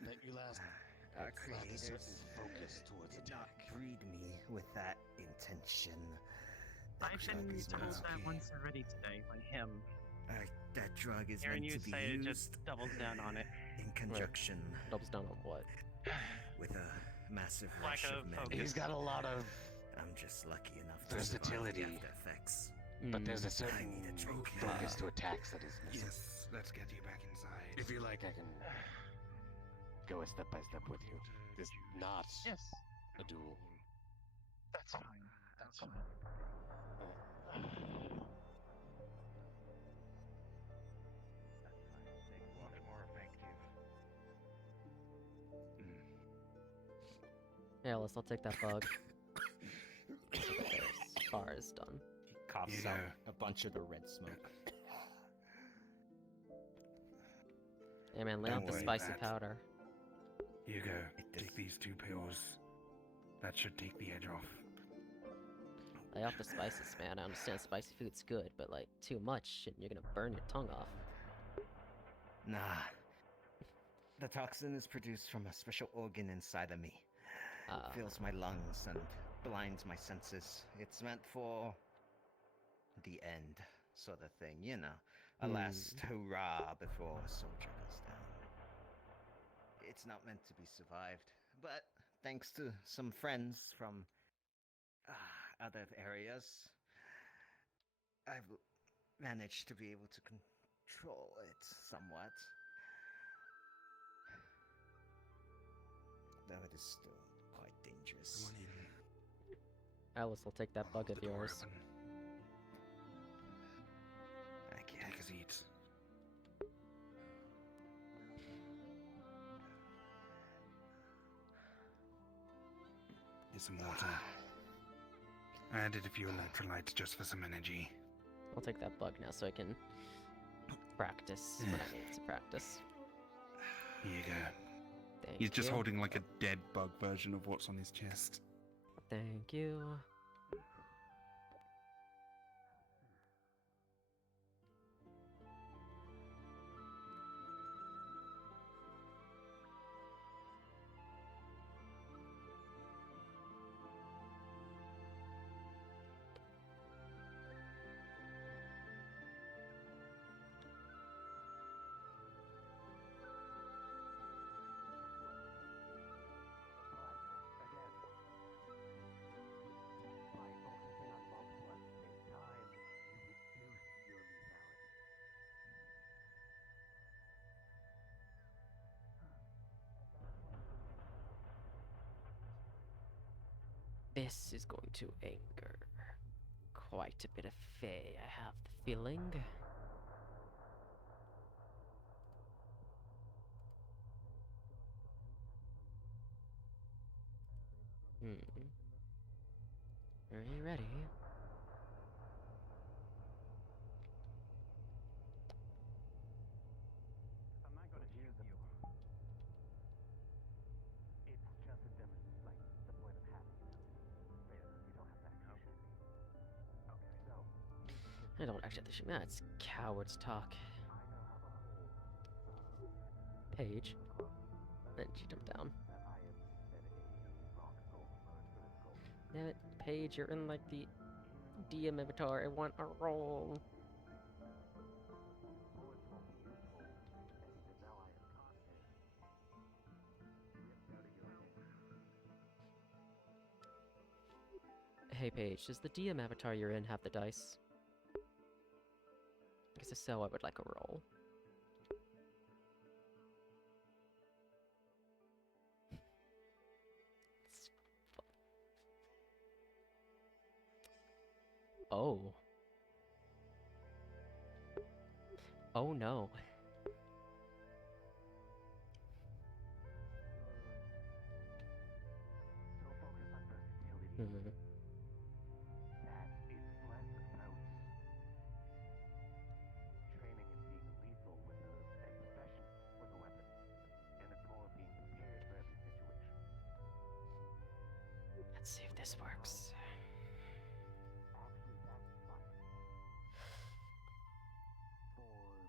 that you last Our lack a creators certain focus towards did not attack. breed me with that intention. I've drug been is told not- that once already today by him. that drug is Hearing meant you to be say it used just doubles down on it. in conjunction Doubles down on what? with a massive Lack rush of of men. focus. He's got a lot of, I'm just lucky enough to Versatility. survive the after effects. but there's a I certain need a drink. focus to attacks that is missing. Yes, let's get you back inside. If you like, I can go a step by step with you. This is not Yes, a duel. that's fine. That's fine. Yeah, Ellis, I'll take that bug. Their spar is done. He coughs Yeah. out a bunch of the red smoke. Hey man, lay Don't out the worry, spicy Pat. powder. You go. does- Take these 2 pills. That should take the edge off. Lay off the spices, man. I understand spicy food's good, but like too much and you're gonna burn your tongue off. Nah. The toxin is produced from a special organ inside of me. Fills my lungs and blinds my senses. It's meant for the end, sort of thing, you know. A last hurrah before a soldier goes down. It's not meant to be survived, but thanks to some friends from other areas, I've managed to be able to control it somewhat. Though it is still quite dangerous. Come on in. Alice will take that I'll bug hold of the door yours. open. I can't. Take a seat. Here's some water. I added a few electrolytes just for some energy. I'll take that bug now so I can practice when I need to practice. Here you go. Thank He's just you. holding like a dead bug version of what's on his chest. Thank you. This is going to anger quite a bit of Fae, I have the feeling. Are you ready? I don't actually have to shoot. That's cowards talk. Paige. Then she jumped down. Damn it, Paige, you're in like the DM avatar. I want a roll. Hey Paige, does the DM avatar you're in have the dice? Because if so, I would like a roll. Oh. Oh no. Hmm. Let's see if this works.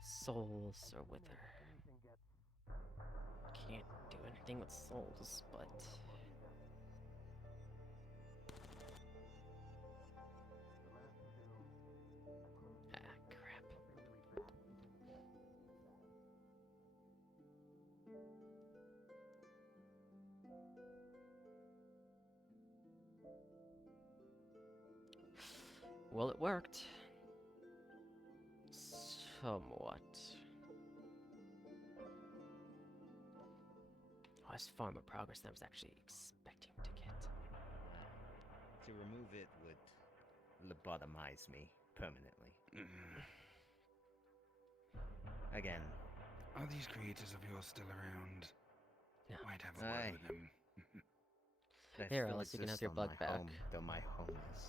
Souls are wither. Can't do anything with souls, but... Ah, crap. Well, it worked. Somewhat. Oh, that's far more progress than I was actually expecting to get. To remove it would lobotomize me permanently. Again, Are these creators of yours still around? No. Might have a Aye. word with them. they Here, still Alice, you can have exist your on blood my back. home, though my home is.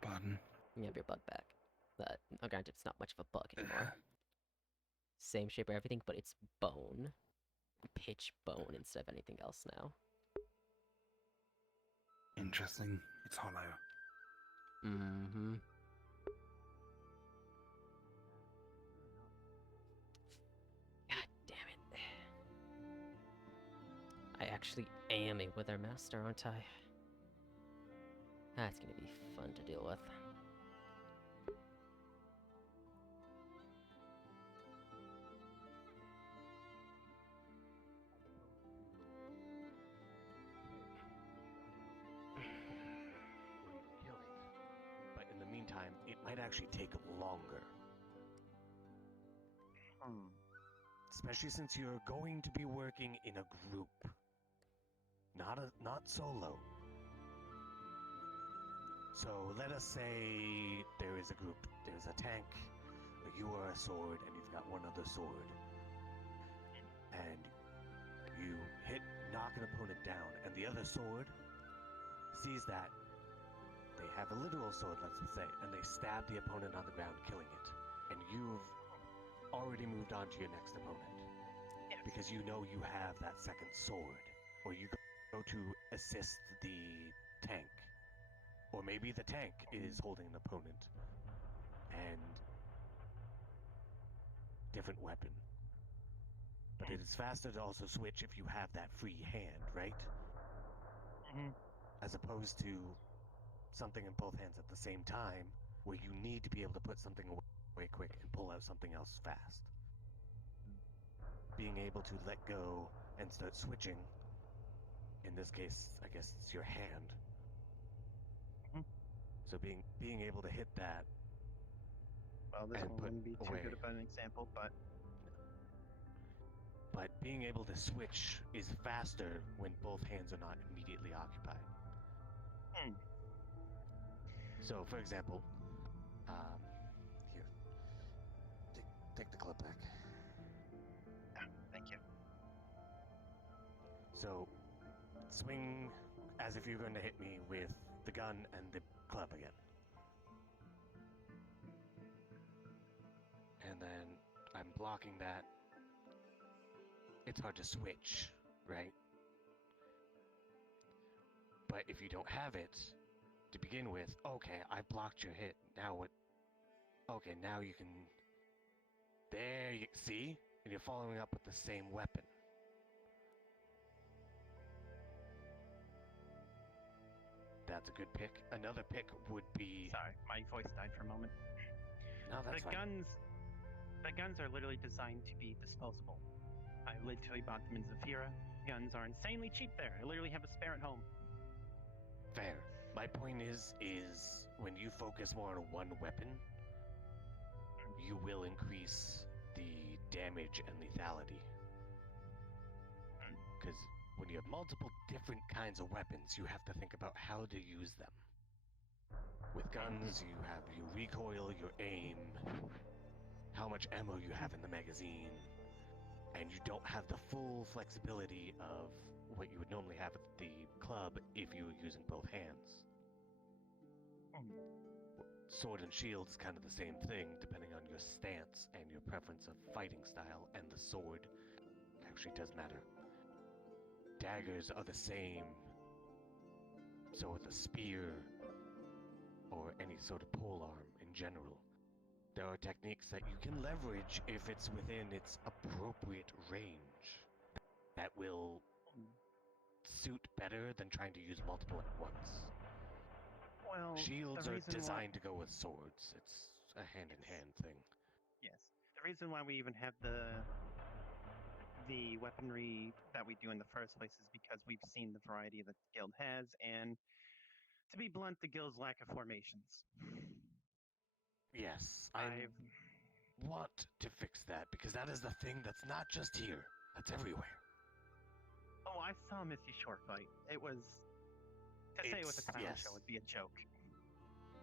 Pardon? You have your bug back. Granted, it's not much of a bug anymore. Same shape or everything, but it's bone. Pitch bone instead of anything else now. Interesting. It's hollow. Mm-hmm. God damn it. I actually am a Wither Master, aren't I? That's gonna be fun to deal with. Kill it. But in the meantime, it might actually take longer. Especially since you're going to be working in a group. Not solo. So let us say there is a group. There's a tank, you are a sword, and you've got one other sword. And you knock an opponent down, and the other sword sees that. They have a literal sword, let's say, and they stab the opponent on the ground, killing it. And you've already moved on to your next opponent. Yes. Because you know you have that second sword. Or you go to assist the tank. Or maybe the tank is holding an opponent. And different weapon. But it is faster to also switch if you have that free hand, right? Mhm. As opposed to something in both hands at the same time, where you need to be able to put something away quick and pull out something else fast. Being able to let go and start switching, in this case, I guess it's your hand. Mhm. So being able to hit that, Well, this And one put wouldn't be too away. good of an example, but being able to switch is faster when both hands are not immediately occupied. Hmm. So, for example, here, take the club back. thank you. So, swing as if you're going to hit me with the gun and the club again. And then I'm blocking that. It's hard to switch, right? But if you don't have it to begin with, okay, I blocked your hit. Now what? Okay, now you can. There you see? And you're following up with the same weapon. That's a good pick. Another pick would be. Sorry, my voice died for a moment. No, that's fine. The guns are literally designed to be disposable. I literally bought them in Zafira. Guns are insanely cheap there. I literally have a spare at home. Fair. My point is when you focus more on one weapon, you will increase the damage and lethality. Because when you have multiple different kinds of weapons, you have to think about how to use them. With guns, you have your recoil, your aim, how much ammo you have in the magazine, and you don't have the full flexibility of what you would normally have at the club if you were using both hands. Sword and shield is kind of the same thing, depending on your stance and your preference of fighting style, and the sword actually does matter. Daggers are the same. So with a spear, or any sort of polearm in general, there are techniques that you can leverage if it's within its appropriate range that will suit better than trying to use multiple at once. Well, Shields the are reason designed to go with swords. It's a hand-in-hand thing. Yes, the reason why we even have the weaponry that we do in the first place is because we've seen the variety that the guild has, and to be blunt, the guild's lack of formations. Yes, I want to fix that, because that is the thing that's not just here, that's everywhere. Oh, I saw Missy short fight. It was say it was a clown yes. show would be a joke.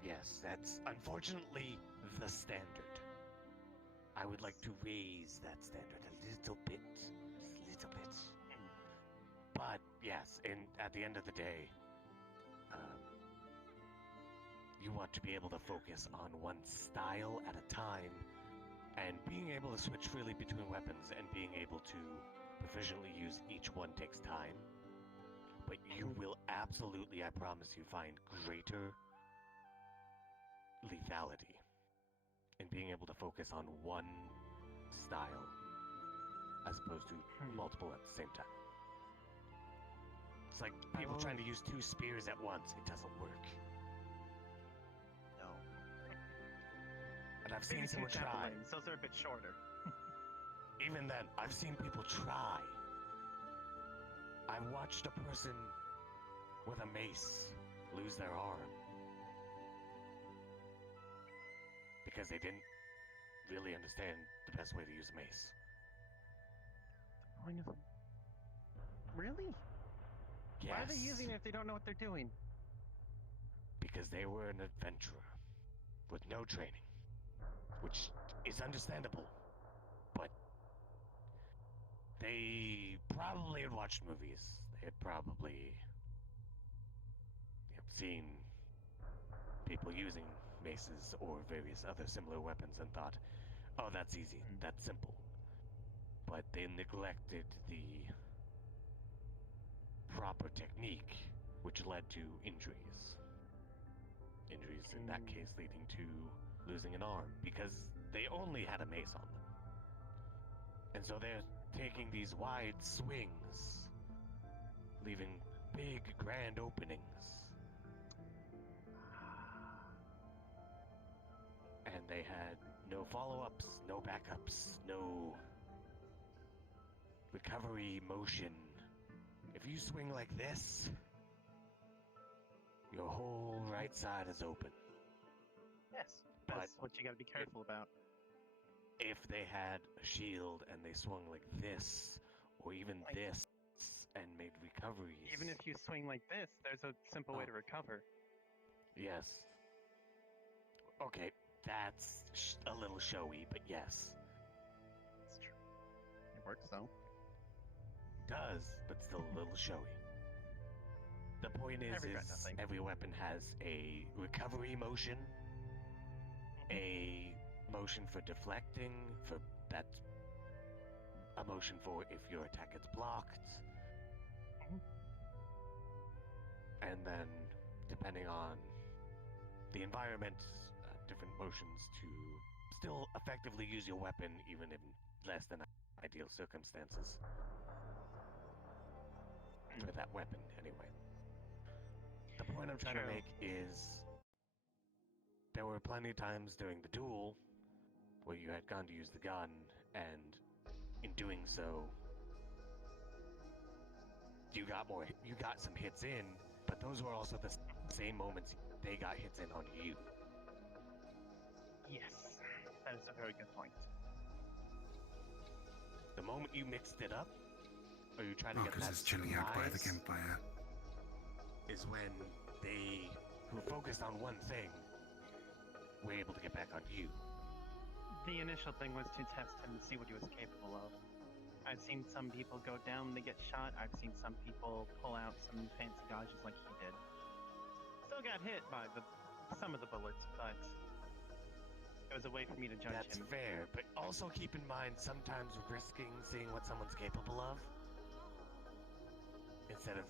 Yes, that's unfortunately the standard. I would like to raise that standard a little bit. Just a little bit. But, yes, at the end of the day, you want to be able to focus on one style at a time, and being able to switch freely between weapons and being able to proficiently use each one takes time. But you will absolutely, I promise you, find greater lethality in being able to focus on one style as opposed to multiple at the same time. It's like people trying to use two spears at once. It doesn't work. No. And I've seen Maybe someone two try. javelins. Those are a bit shorter. Even then, I've seen people try. I've watched a person with a mace lose their arm because they didn't really understand the best way to use a mace. The point of really? Yes. Why are they using it if they don't know what they're doing? Because they were an adventurer with no training, which is understandable, but they probably had watched movies. They had probably seen people using maces or various other similar weapons and thought, oh, that's easy, that's simple. But they neglected the proper technique, which led to injuries. Injuries in that case leading to losing an arm, because they only had a mace on them. And so they're taking these wide swings, leaving big, grand openings. And they had no follow-ups, no backups, no recovery motion. If you swing like this, your whole right side is open. Yes, that's what you gotta be careful about. If they had a shield and they swung like this, or even this, and made recoveries. Even if you swing like this, there's a simple way to recover. Yes. Okay, that's a little showy, but yes. It's true. It works though. Does, but still a little showy. The point is every weapon has a recovery motion, a motion for deflecting, for that, a motion for if your attack gets blocked, and then depending on the environment, different motions to still effectively use your weapon, even in less than ideal circumstances. For that weapon, anyway. The point I'm trying to True. make is there were plenty of times during the duel where you had gone to use the gun, and in doing so, you got some hits in, but those were also the same moments they got hits in on you. Yes, that is a very good point. The moment you mixed it up, or you try to get Marcus that is chilling out by the surprise, campfire. is when they, who focused on one thing, were able to get back on you. The initial thing was to test him to see what he was capable of. I've seen some people go down, they get shot. I've seen some people pull out some fancy dodges like he did. Still got hit by some of the bullets, but it was a way for me to judge That's him. fair, but also keep in mind sometimes risking seeing what someone's capable of instead of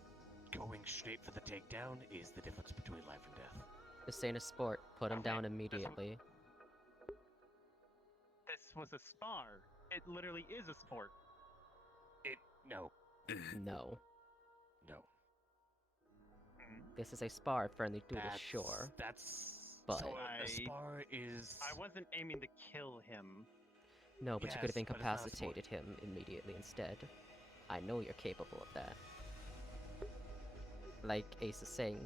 going straight for the takedown is the difference between life and death. This ain't a sport. Put him Okay, down this immediately. This was a spar. It literally is a sport. No. No. No. This is a spar friendly duelist, sure. That's... But- So I- the spar is... I wasn't aiming to kill him. No, but you could have Yes, but it's not a sport. incapacitated him immediately instead. I know you're capable of that. Like Ace is saying,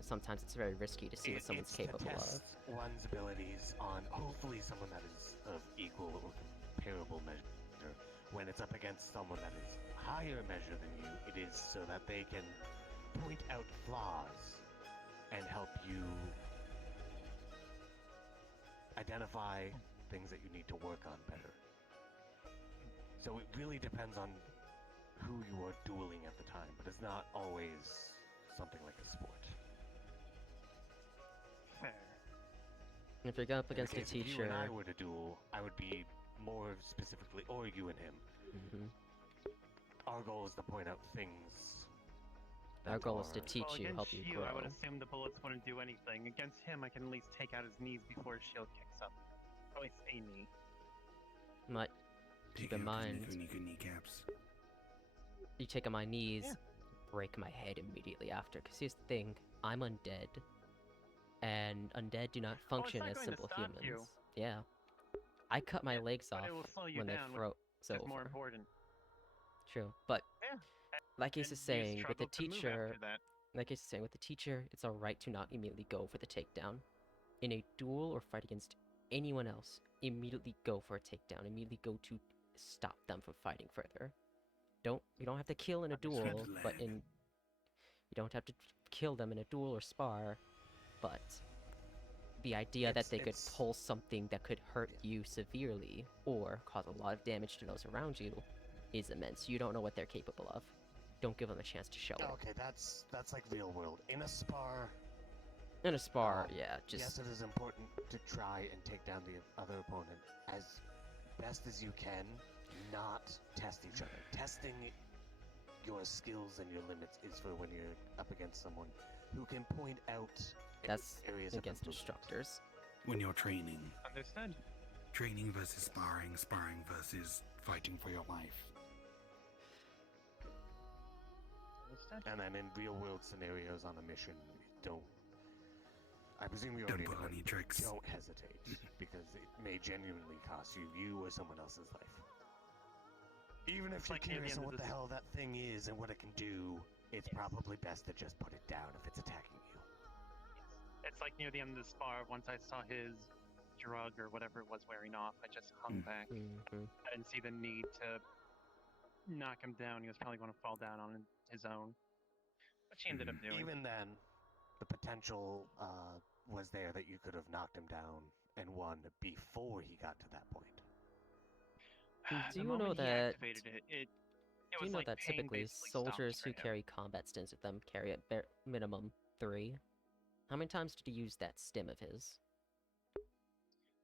sometimes it's very risky to see what someone's it's capable to of. test one's abilities on hopefully someone that is of equal or comparable measure. When it's up against someone that is higher measure than you, it is so that they can point out flaws and help you identify things that you need to work on better. So it really depends on who you are dueling at the time, but it's not always something like a sport. Fair. If you're going up In the against a case if you teacher, and I were to duel, I would be more specifically, or you and him. mhm, Our goal is to point out things. our that goal is to are- teach Well, you, help against you you, I would grow. assume the bullets wouldn't do anything. Against him, I can at least take out his knees before his shield kicks up. At least a knee. But keep in Take out mind, his kneecaps. you take on my knees, Yeah. break my head immediately after. Because here's the thing, I'm undead. And undead do not function not as going to simple stop humans. you. Yeah. I cut my Yeah, legs but off it will slow you when they down, froze It's more over. important. True. But Yeah. like Ace And is you saying, with the struggle to move teacher, after that. like Ace is saying, with the teacher, it's alright to not immediately go for the takedown. In a duel or fight against anyone else, immediately go for a takedown. Immediately go to stop them from fighting further. You don't have to kill in a duel, Understood. but you don't have to kill them in a duel or spar, but the idea that they could It's- pull something that could hurt you severely or cause a lot of damage to those around you is immense. You don't know what they're capable of. Don't give them a chance to show it. Okay, that's like real world. In a spar, In a spar, Um, yeah, just yes, it is important to try and take down the other opponent as best as you can, not test each other. Testing your skills and your limits is for when you're up against someone who can point out that's areas against of improvement. instructors. When you're training. Understood. Training versus sparring, sparring versus fighting for your life. Understood. And then in real world scenarios on a mission, don't. I presume you Don't already pull know. any tricks. Don't hesitate, because it may genuinely cost you or someone else's life. Even if you're Like near the curious end on of what the this- hell that thing is and what it can do, it's probably best to just put it down if it's attacking you. It's like near the end of the spar, once I saw his drug or whatever it was wearing off, I just hung back. Mhm. I didn't see the need to knock him down. He was probably going to fall down on his own. Which he ended up doing. Even then, the potential was there that you could have knocked him down and won before he got to that point. Do The you know moment he that- activated it Do was you know like that pain typically basically stopped soldiers for who him. carry combat stims with them carry at bare minimum 3? How many times did he use that stim of his?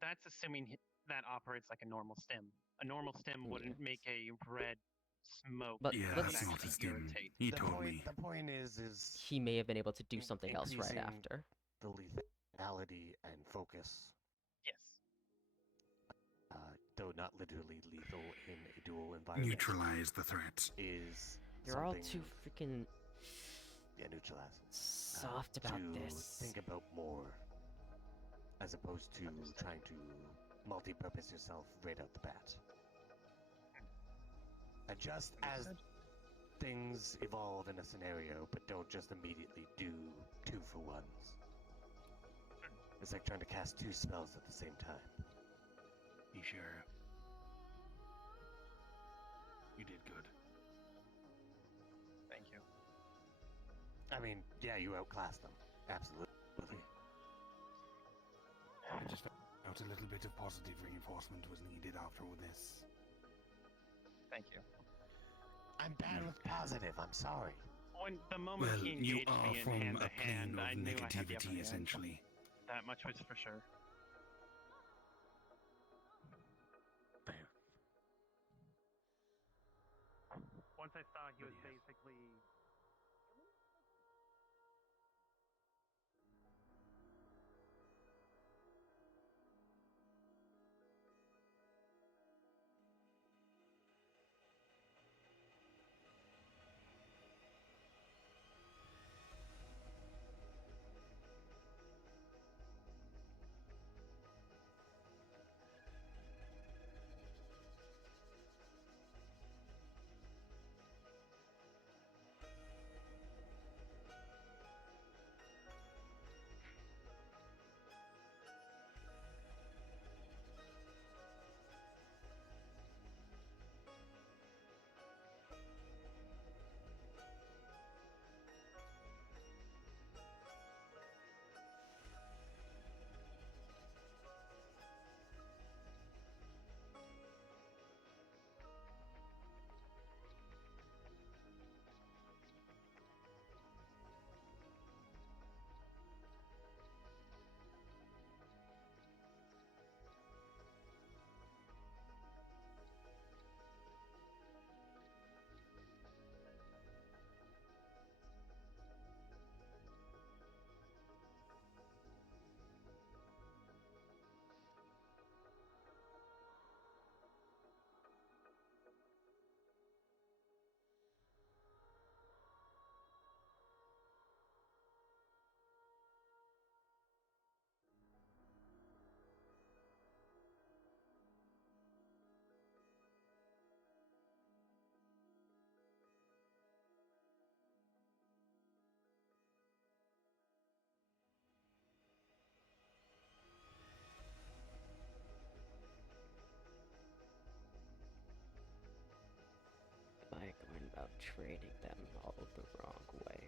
That's assuming that operates like a normal stim. A normal stim wouldn't Yeah. make a red smoke. But Yeah, that would that's not actually a stim. irritate. He told me. The point is He may have been able to do something else right increasing after. the lethality lethality and focus, Yes. though not literally lethal in a dual environment, Neutralize the threat. is You're all something too freaking neutralize. soft about to this. think about more, as opposed to trying to multi-purpose yourself right out the bat. Adjust as Understood. things evolve in a scenario, but don't just immediately do 2-for-1s. It's like trying to cast 2 spells at the same time. Be sure. You did good. Thank you. I mean, yeah, you outclassed them. Absolutely. I just felt a little bit of positive reinforcement was needed after all this. Thank you. I'm bad with positive, I'm sorry. When the moment Well, he you engaged are me in from hand a to hand, plane I of knew I had the upper negativity, hand. essentially. That much was for sure. Fair. Once I saw he was Yes. basically Am I going about training them all the wrong way?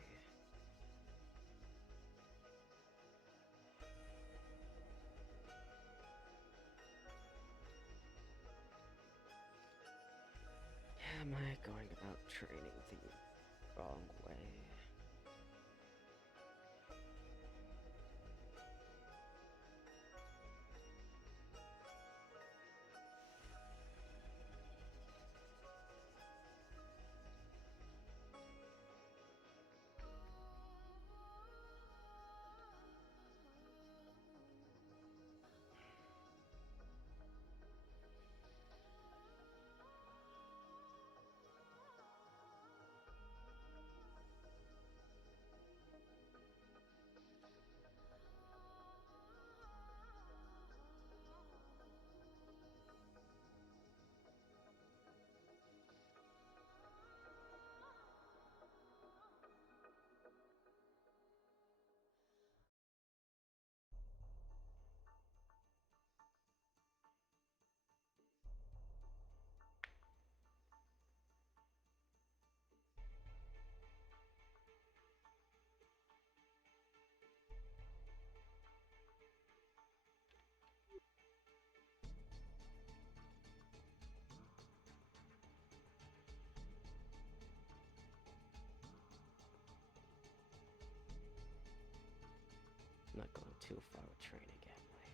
Am I going about training the wrong way? I'm not going too far with training, am I?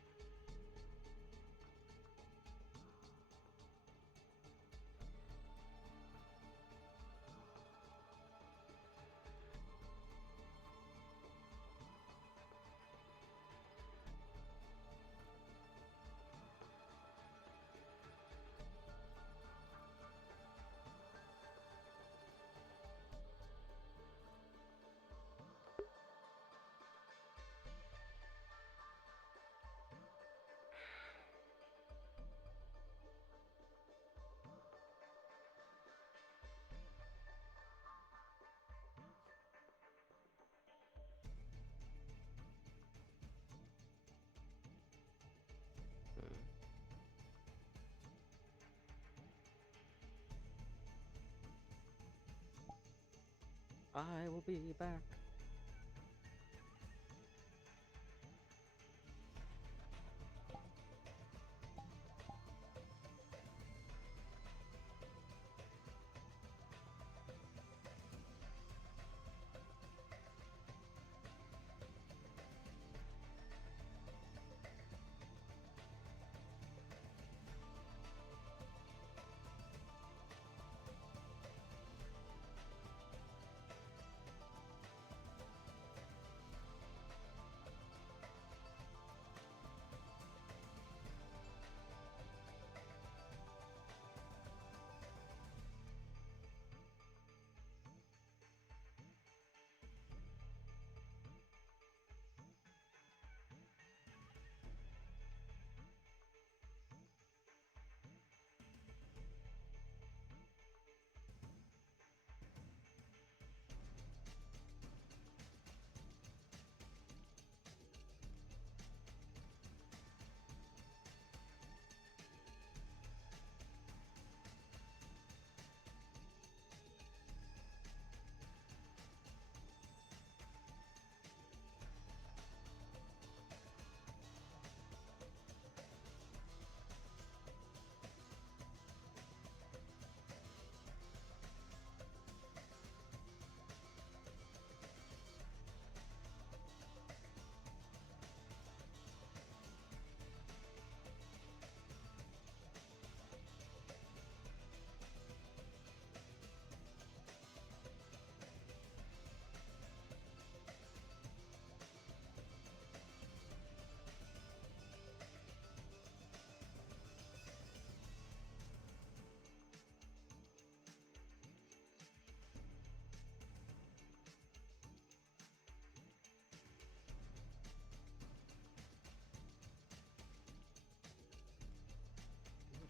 I will be back.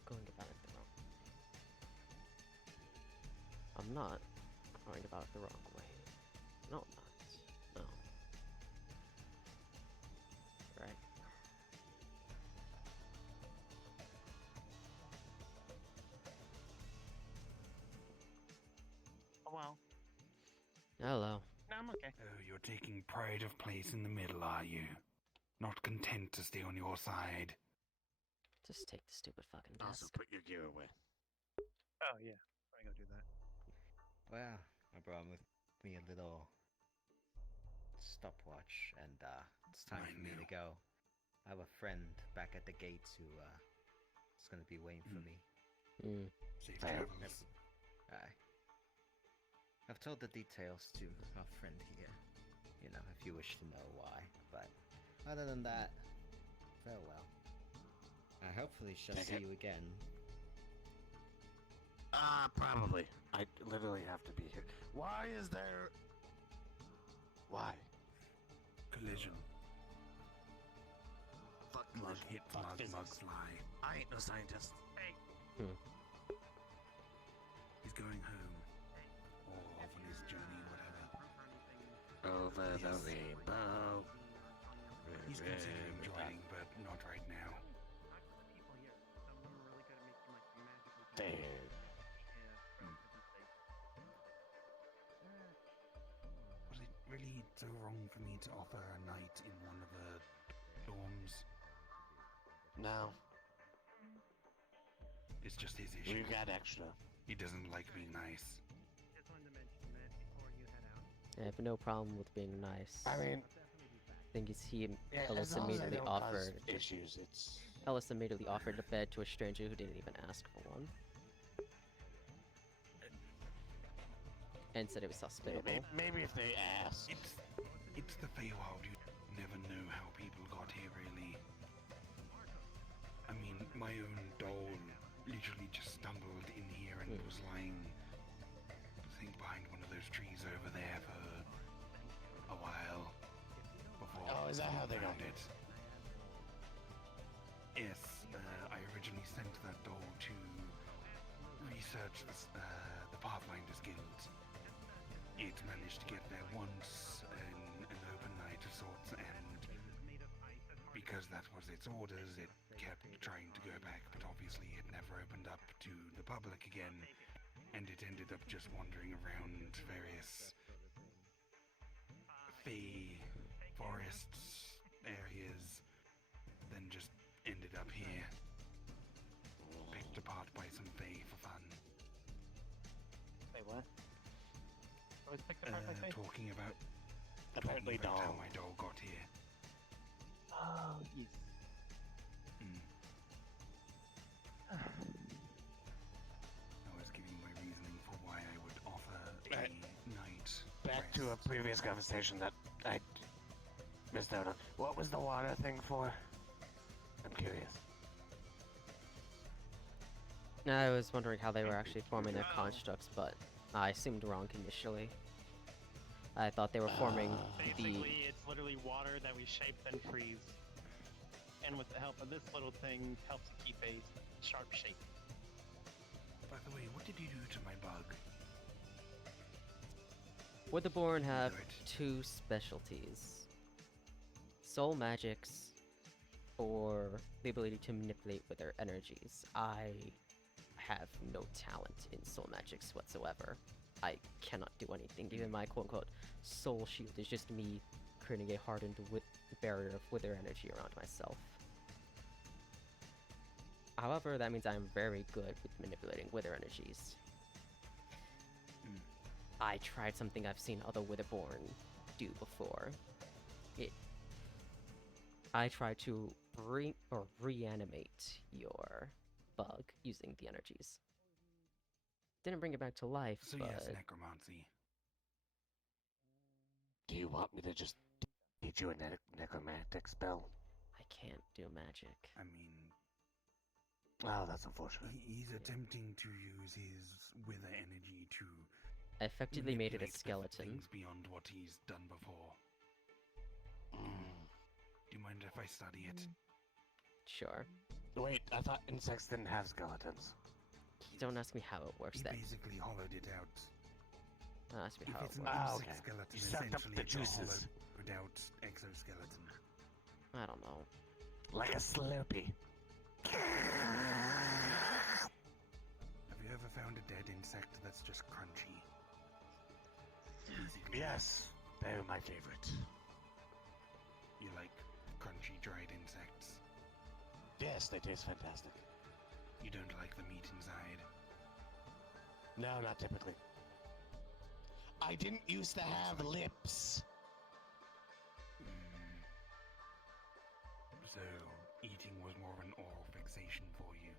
Going about it the wrong way. I'm not going about it the wrong way. No, I'm not. No. Right. Oh well. Hello. No, I'm okay. Oh, you're taking pride of place in the middle, are you? Not content to stay on your side? Just take the stupid fucking Also, desk. put your gear away. Oh yeah, I go do that. Well, I brought with me a little stopwatch, and it's time I for me to know. go. I have a friend back at the gates who is gonna be waiting for me. Hmm. Safe Fair. travels. I've told the details to our friend here. You know, if you wish to know why. But other than that, farewell. I hopefully shall Take see it. you again. Probably. I literally have to be here. Why is there... Why? Collision. Fuck Mug collision. hit Fuck mug, physics. mug fly. I ain't no scientist. He's going home. Or off on his journey, whatever. Over the Yes. rainbow. He's considering joining, but not right now. There. Was it really so wrong for me to offer a night in one of the dorms? No, It's just his issue. we got extra. He doesn't like being nice. Just wanted to mention that before you head out. I have no problem with being nice. I mean, Thing is, he yeah, Ellis as long as I immediately don't cause offered. issues. It's Ellis immediately offered a bed to a stranger who didn't even ask for one, and said it was hospitable. maybe if they ask. It's the Feywild. You never know how people got here, really. I mean, my own doll literally just stumbled in here and was lying, I think, behind one of those trees over there for a while before Oh, is that how they found got it? Yes, I originally sent that doll to research the Pathfinders Guild. It managed to get there once in an open night of sorts, and because that was its orders, it kept trying to go back, but obviously it never opened up to the public again, and it ended up just wandering around various Fey forests areas, then just ended up here. Picked apart by some Fey for fun. Wait, what? I was picked apart by Faith? Talking about Apparently how doll. my doll got here. Oh, yes. Mm. I was giving my reasoning for why I would offer a Right. night Back to a rest. previous conversation that I missed out on. What was the water thing for? I'm curious. I was wondering how they were actually forming their constructs, but I assumed wrong initially. I thought they were forming the... Basically, it's literally water that we shape then freeze. And with the help of this little thing, helps to keep a sharp shape. By the way, what did you do to my bug? Witherborn have Do it. 2 specialties. Soul magics, or the ability to manipulate with their energies. I have no talent in soul magics whatsoever. I cannot do anything. Even my quote-unquote soul shield is just me creating a hardened barrier of wither energy around myself. However, that means I'm very good with manipulating wither energies. Mm. I tried something I've seen other Witherborn do before. I tried to reanimate your bug using the energies. Didn't bring it back to life, So but yes, necromancy. Do you want me to just teach you a necromantic spell? I can't do magic. I mean, Oh, that's unfortunate. he's attempting to use his wither energy to I effectively made it a manipulate skeleton. things beyond what he's done before. Do you mind if I study it? Sure. Wait, I thought insects didn't have skeletons. Don't ask me how it works. He That basically hollowed it out. don't ask me If how it's it an works. Ah, insect okay. skeleton, You sucked up essentially the it's a juices. hollowed out exoskeleton. I don't know. Like a Slurpee. Have you ever found a dead insect that's just crunchy? Easy to Yes, they're my favorite. You like crunchy dried insects? Yes, they taste fantastic. You don't like the meat inside? No, not typically. I didn't used to have lips. So, eating was more of an oral fixation for you.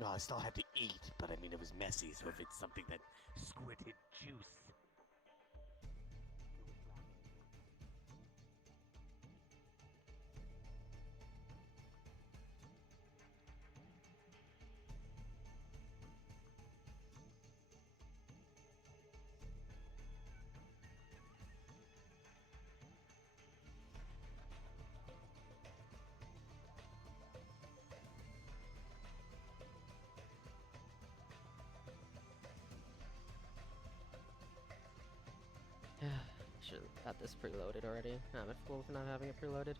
No, I still had to eat, but I mean it was messy, so if it's something that squirted juice. Should have this preloaded already. I'm at full for not having it preloaded.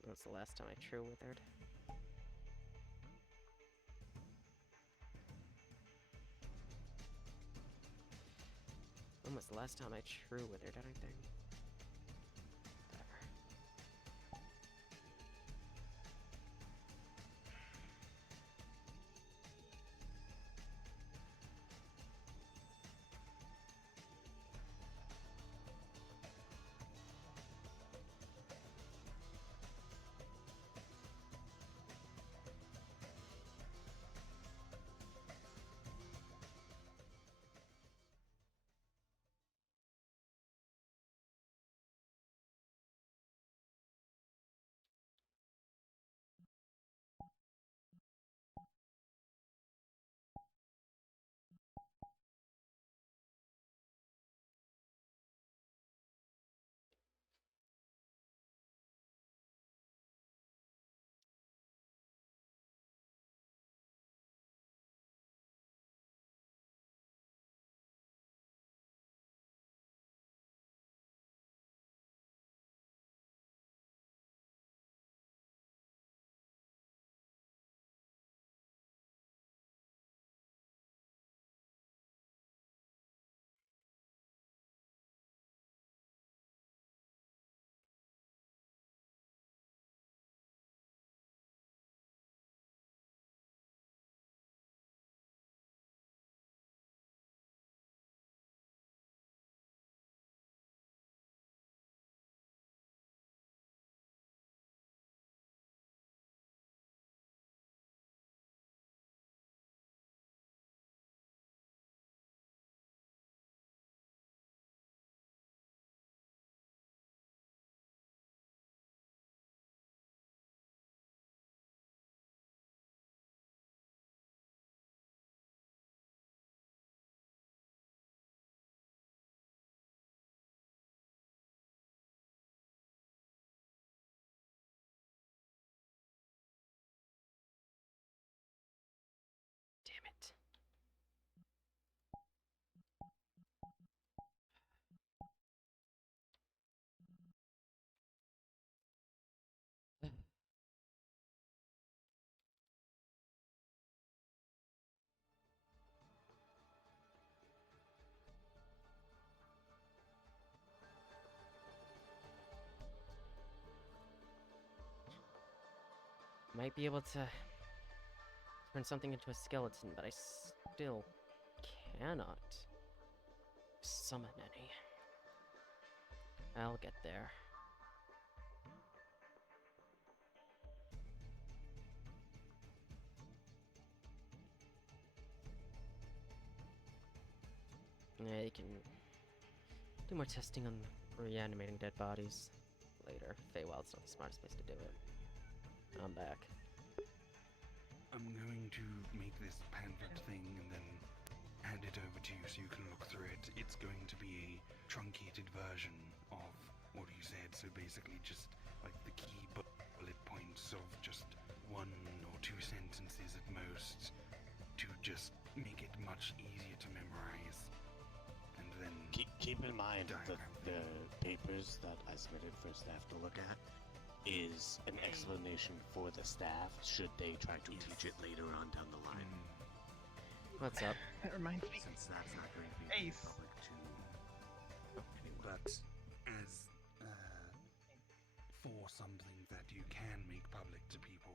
When was the last time I true withered? When was the last time I true withered anything? Might be able to turn something into a skeleton, but I still cannot summon any. I'll get there. Yeah, you can do more testing on reanimating dead bodies later. Feywild's not the smartest place to do it. I'm back. I'm going to make this pamphlet thing and then hand it over to you so you can look through it. It's going to be a truncated version of what you said, so basically just like the key bullet points of just 1 or 2 sentences at most to just make it much easier to memorize. And then Keep in mind that diagram the thing. papers that I submitted for staff to look at is an explanation for the staff should they try to teach it later on down the line. What's up? That reminds me. Since that's not going to be made Ace. public to anyone. But as for something that you can make public to people,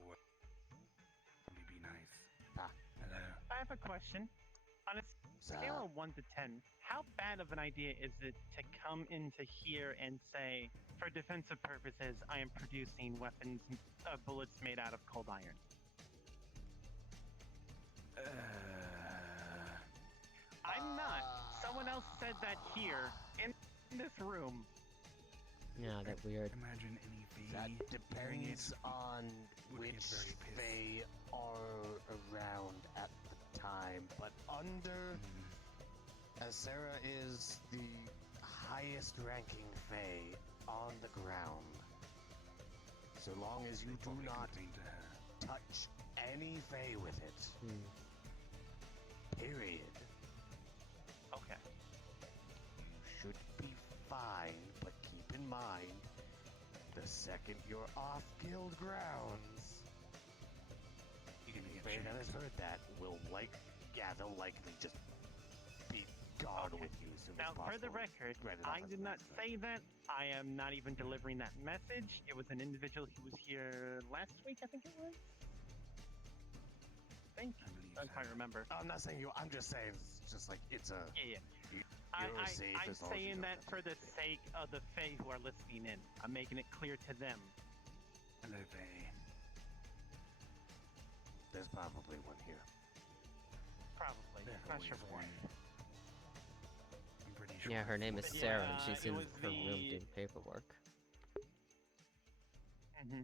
would be nice. Hello. I have a question. On a scale of 1 to 10, how bad of an idea is it to come into here and say, for defensive purposes, I am producing weapons, bullets made out of cold iron? I'm not. Someone else said that here, in this room. Yeah, that weird. Imagine any fee That hearing it depends on would get which very pissed. Fae are around at the time, but under Azera is the highest ranking Fae on the ground. So long as you do Probably not complain to her. touch any Fae with it, period, Okay. you should be fine, but keep in mind, the second you're off guild grounds, You're gonna get Fae that has shanked. heard that will they'll likely just be gone Okay. with you as soon Now, as possible. for the record, Write it off I as did an not accident. say that. I am not even delivering that message. It was an individual who was here last week, I think it was. I think. I believe I'm trying to so. remember. I'm not saying you. I'm just saying it's just like it's a. Yeah, yeah. You, I'm you're safe as long as you saying don't that touch for it. the sake of the Fae who are listening in. I'm making it clear to them. Hello, Faye. There's probably one here. Probably. There's Not sure always for what. one. I'm pretty sure. Yeah, her name is But yeah, Sarah, and she's it in was her room the- doing paperwork. Mm-hmm.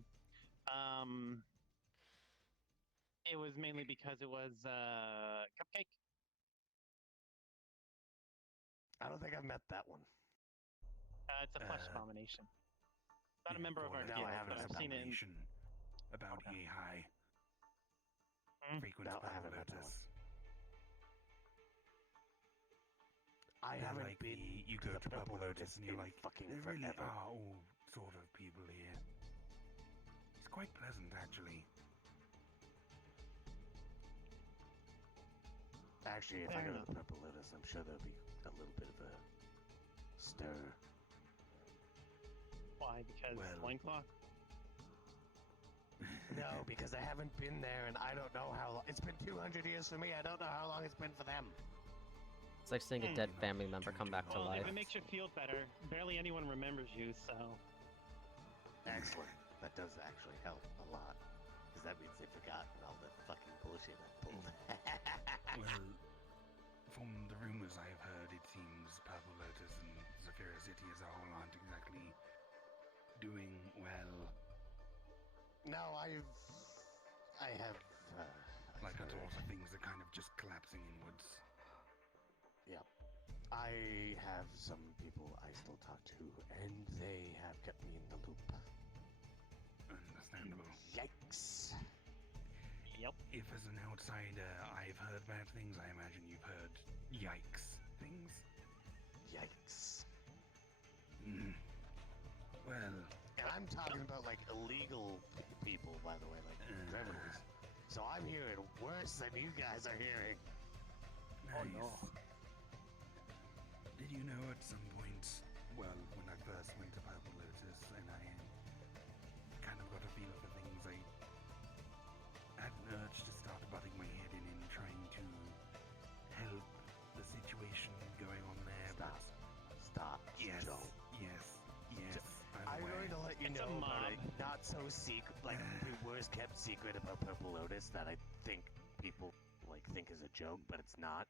It was mainly because it was Cupcake. I don't think I've met that one. It's a flesh Uh, abomination. Not a member of our no, guild, I haven't but met I've that seen it in. Information about Okay. EA High. Mm. Frequent No, I Purple haven't met that Lotus. I They're haven't like been. you to go the to Purple Lotus and you're in like, fucking there really forever. are all sort of people here. It's quite pleasant, actually. Actually, if I Fair go to enough. the Purple Lotus, I'm sure there'll be a little bit of a stir. Why? Because Well- loincloth? No, because I haven't been there, and I don't know how long. It's been 200 years for me. I don't know how long it's been for them. It's like seeing a Hmm. dead family member come back to Well, life. if it makes you feel better, barely anyone remembers you, so. Excellent. That does actually help a lot, because that means they've forgotten all the fucking bullshit I pulled. Well, from the rumors I've heard, it seems Purple Lotus and Zephyra City as a whole aren't exactly doing well. No, I have. Like I've at all, heard. the things are kind of just collapsing inwards. Yep. I have some people I still talk to, and they have kept me in the loop. Understandable. Yikes. Yep. If as an outsider I've heard bad things, I imagine you've heard yikes things. Yikes. Mm. Well, And I'm talking about like illegal people, by the way, like criminals. So I'm hearing worse than you guys are hearing. Oh, nice. no. Did you know at some point, well, when I first went to Purple Lotus and I kind of got a feel for things, I let you It's a know about mob. a not so secret, like the worst kept secret about Purple Lotus that I think people like think is a joke, but it's not.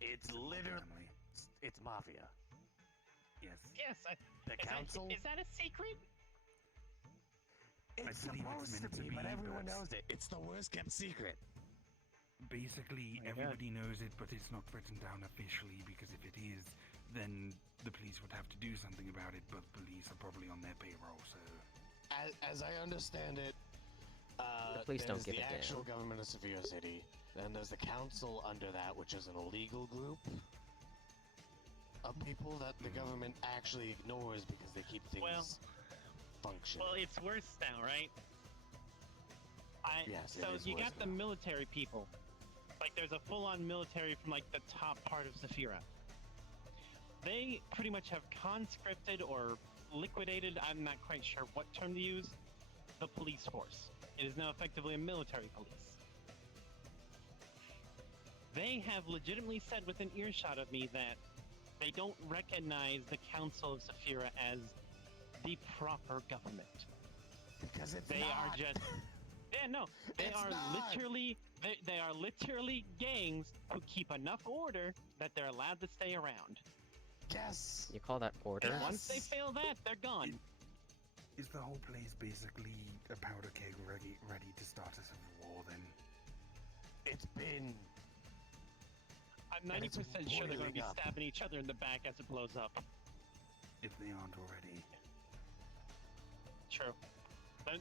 It's literally, Family. it's mafia. Yes. Yes, The council. Is that a secret? It's believe it's supposed to meant to be, but be, everyone but- knows it. It's the worst kept secret. Basically, my God. everybody knows it, but it's not written down officially, because if it is, then the police would have to do something about it, but police are probably on their payroll, so... As I understand it, The police don't there's give the a damn. actual government of Severe City. Then there's the council under that, which is an illegal group of people that the government actually ignores because they keep things Well- functioning. Well, it's worse now, right? Yes, it so is you worse got the now. military people. Like, there's a full-on military from, like, the top part of Zafira. They pretty much have conscripted or liquidated, I'm not quite sure what term to use, the police force. It is now effectively a military police. They have legitimately said within earshot of me that they don't recognize the Council of Zafira as the proper government. Because it's They are not. just they It's are not. literally they are literally gangs who keep enough order that they're allowed to stay around. Yes. You call that order? And once they Yes. fail that, they're gone. Is the whole place basically a powder keg ready to start a civil war, then? It's been. I'm and it's 90% sure they're going to be boiling up. stabbing each other in the back as it blows up. If they aren't already. True.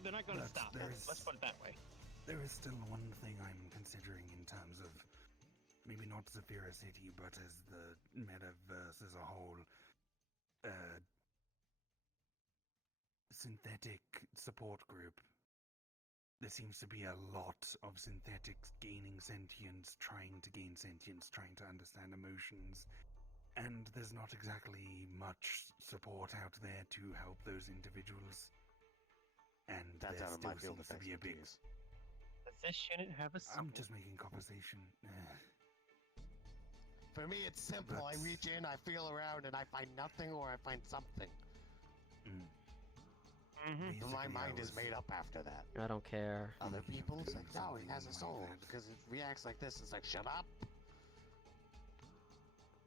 They're not going to But stop. there's- Let's put it that way. There is still one thing I'm considering in terms of maybe not Zafira City, but as the metaverse as a whole. Synthetic support group. There seems to be a lot of synthetics gaining sentience, trying to gain sentience, trying to understand emotions, and there's not exactly much support out there to help those individuals. And That's there out of my still field seems of to be a big. expertise. Does this unit have a I'm just making conversation. For me, it's simple. I But- reach in, I feel around, and I find nothing or I find something. Mm. Mm-hmm. My Basically, I mind is was- made up after that. I don't care. Other Thinking of people, it's doing like, no, it has a something soul like that. because it reacts like this. It's like, shut up.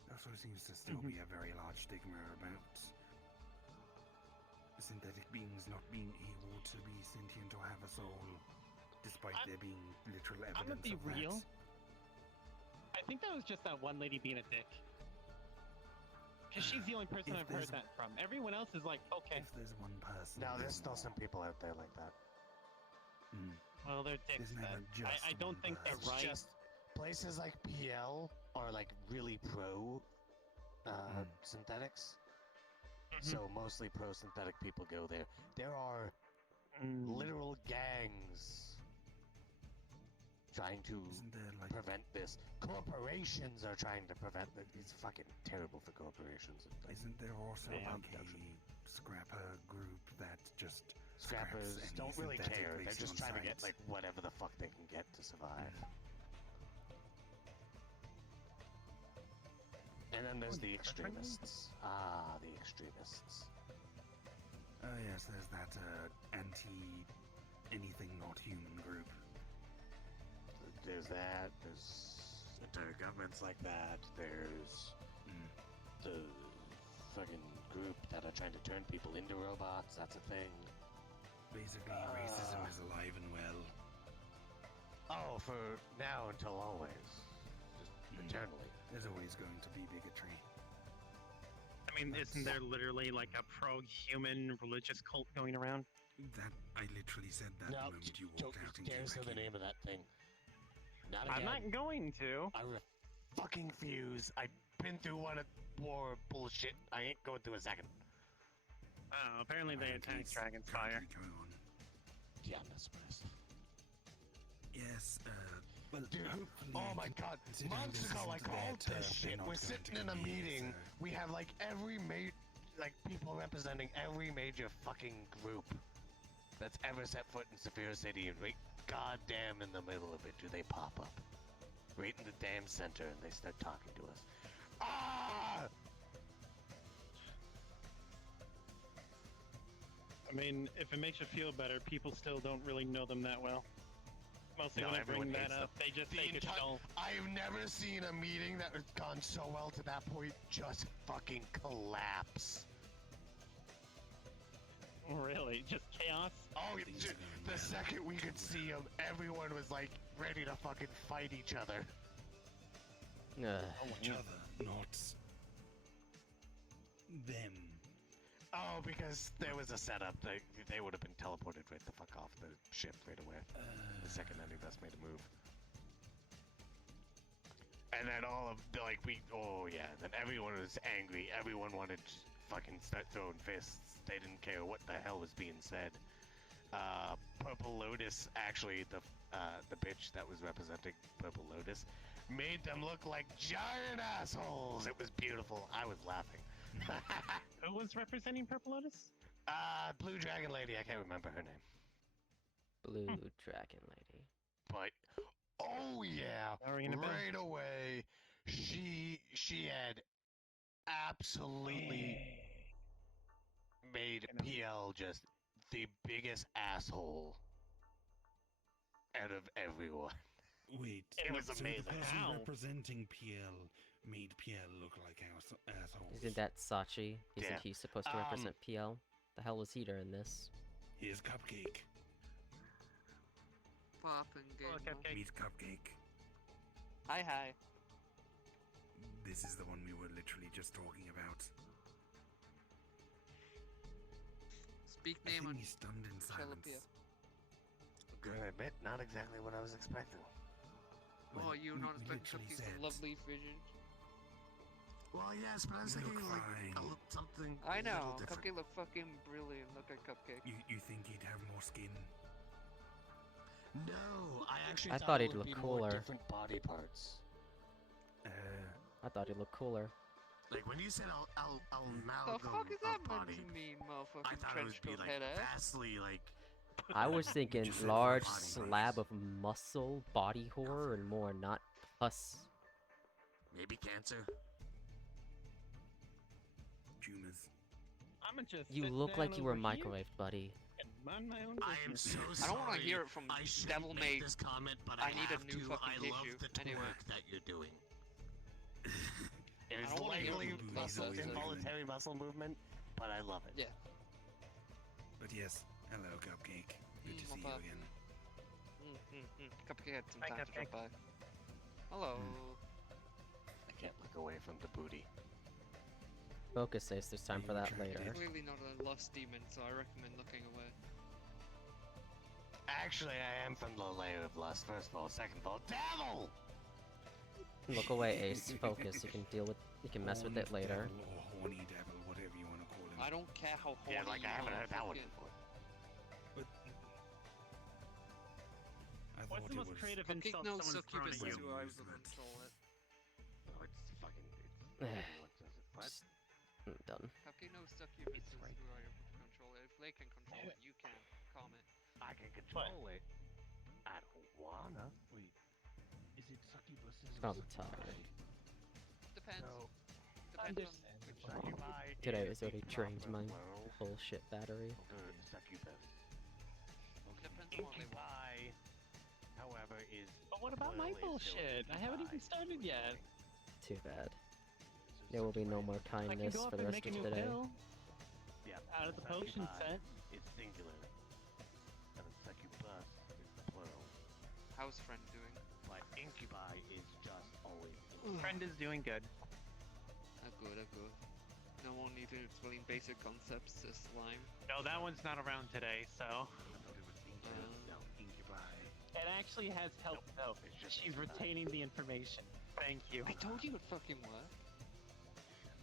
There also seems to still be a very large stigma about synthetic beings not being able to be sentient or have a soul, despite I- there being literal I'm gonna evidence be of real. that. I think that was just that one lady being a dick. Because she's the only person If I've heard there's- that from. Everyone else is like, okay, If there's one person, Now, there's then- still some people out there like that. Mm. well, they're dicks There's never then. just I don't one think they're person. right. Just places like PL are like really pro synthetics. Mhm. So mostly pro synthetic people go there. There are Mm. literal gangs trying to Isn't there like prevent this. Corporations are trying to prevent it. It's fucking terrible for corporations. Isn't there also Yeah. like a scrapper group that just Scrappers scraps any don't really synthetic care. They're based just on trying to get science? like whatever the fuck they can get to survive. And then there's the extremists. Ah, the extremists. Oh yes, there's that anti-anything not human group. There's that. There's entire governments like that. There's Mm. the fucking group that are trying to turn people into robots. That's a thing. Basically, racism is alive and well. Oh, for now until always. Just eternally. There's always going to be bigotry. I mean, isn't there literally like a pro-human religious cult going around? That I literally said that the No, moment you don't walked out you into dare say the name of that thing. Not again. I'm not going to. I fucking fuse. I've been through one of war bullshit. I ain't going through a second. Oh, apparently they attacked Dragonfire. Go on. Yeah, I'm not surprised. Yes, well, Dude, hopefully, oh my god. considering Months this ago, I isn't their called turf, this they're shit. not We're going sitting to in a be, meeting. so- We have like people representing every major fucking group that's ever set foot in Severe City, and right goddamn in the middle of it do they pop up. Right in the damn center, and they start talking to us. Ah! I mean, if it makes you feel better, people still don't really know them that well. Mostly No, when I bring everyone that hates them. up, they just The take a entire- shell. I've never seen a meeting that has gone so well to that point just fucking collapse. Really, just chaos. Oh, Things are going the well. second we could see him, everyone was like ready to fucking fight each other. Ugh. Each other, not them. Oh, because there was a setup. They would have been teleported right the fuck off the ship right away. The second any of us made a move. And then all of the, like, then everyone was angry. Everyone wanted to fucking start throwing fists. They didn't care what the hell was being said. Purple Lotus, actually, the bitch that was representing Purple Lotus, made them look like giant assholes. It was beautiful. I was laughing. Who was representing Purple Lotus? Blue Dragon Lady, I can't remember her name. Blue Dragon Lady. But oh yeah, Not ringing a bell. right away, she had absolutely made PL just the biggest asshole out of everyone. Wait, It was so amazing. the person How? representing PL made PL look like assholes. Isn't that Sachi? Isn't Yeah. he supposed to represent PL? The hell was he during this? Here's Cupcake. Poppin' Oh, game. Cupcake. Meet Cupcake. Hi. This is the one we were literally just talking about. Speak I name think on he's stunned in silence. Telepia. Gonna admit, not exactly what I was expecting. Oh, you we- not we expecting literally Cupcake's said- a lovely vision. Well, yes, but I was You look thinking like fine. something. I a little know. different. Cupcake look fucking brilliant. Look at Cupcake. You think he'd have more skin? No, I actually I thought, thought it he'd would look be more cooler. different body parts. I thought he looked cooler. Like when you said The amalgam fuck is that of meant body, to mean, I motherfucking thought it trench would be coat like head ass? vastly like. I was thinking just said large body slab parts. of muscle, body horror, and more not pus. Maybe cancer. Tumors. I'ma just You sit look like down you were over here microwaved, buddy. and mind my own I am business. so I sorry. don't wanna hear it from I shouldn't Devil make May. this comment, but I need a have new to. fucking I love tissue. the twerk Anyway. that you're doing. It I is don't wanna hear likely from muscle muscle, is involuntary muscle movement, but I love it. Yeah. But yes, hello, Cupcake. Good to Mm, see you papa. again. Cupcake had some Hi, time to drop Cupcake. by. Hello. I can't look away from the booty. Focus says there's time Are for you that attracted? later. Clearly not a lust demon, so I recommend looking away. Actually, I am from the layer of lust. First of all, second of all, devil. Look away, Ace. Focus. You can deal with. You can mess with it Horned later. devil or horny devil, whatever you want to call him. I don't care how horny Yeah, like I you haven't are, heard that one fucking- before. But I What's thought the it most was creative Cupcake insult knows someone's thrown succubus at is you? who I Use will that. control it. Oh, it's fucking. It's Eh. what does it? What? I'm done. Cupcake knows succubus It's is right who I will control it. If they can control it, you can. Comment. I can control it. I don't wanna. Wait, is it succubus's? I'm tired. Depends. No. Depends on Succubi Today is has already the drained proper my plural bullshit battery. for succubus. depends on what they want. Incubi, however, is. But what about my plural is still bullshit? I haven't even incubi. started yet. Too bad. So There will be no succubi more I can kindness go up for the and rest make a of new today. pill Yeah, out of the potion succubi set. is singular. And succubus is the plural. How's friend doing? But incubi is just always. Friend is doing good. Good. No one need to explain basic concepts to slime. No, that one's not around today, so. I thought it was singular. No, incubi. It actually has helped though. It's just She's incubi. retaining the information. Thank you. I told you it fucking worked.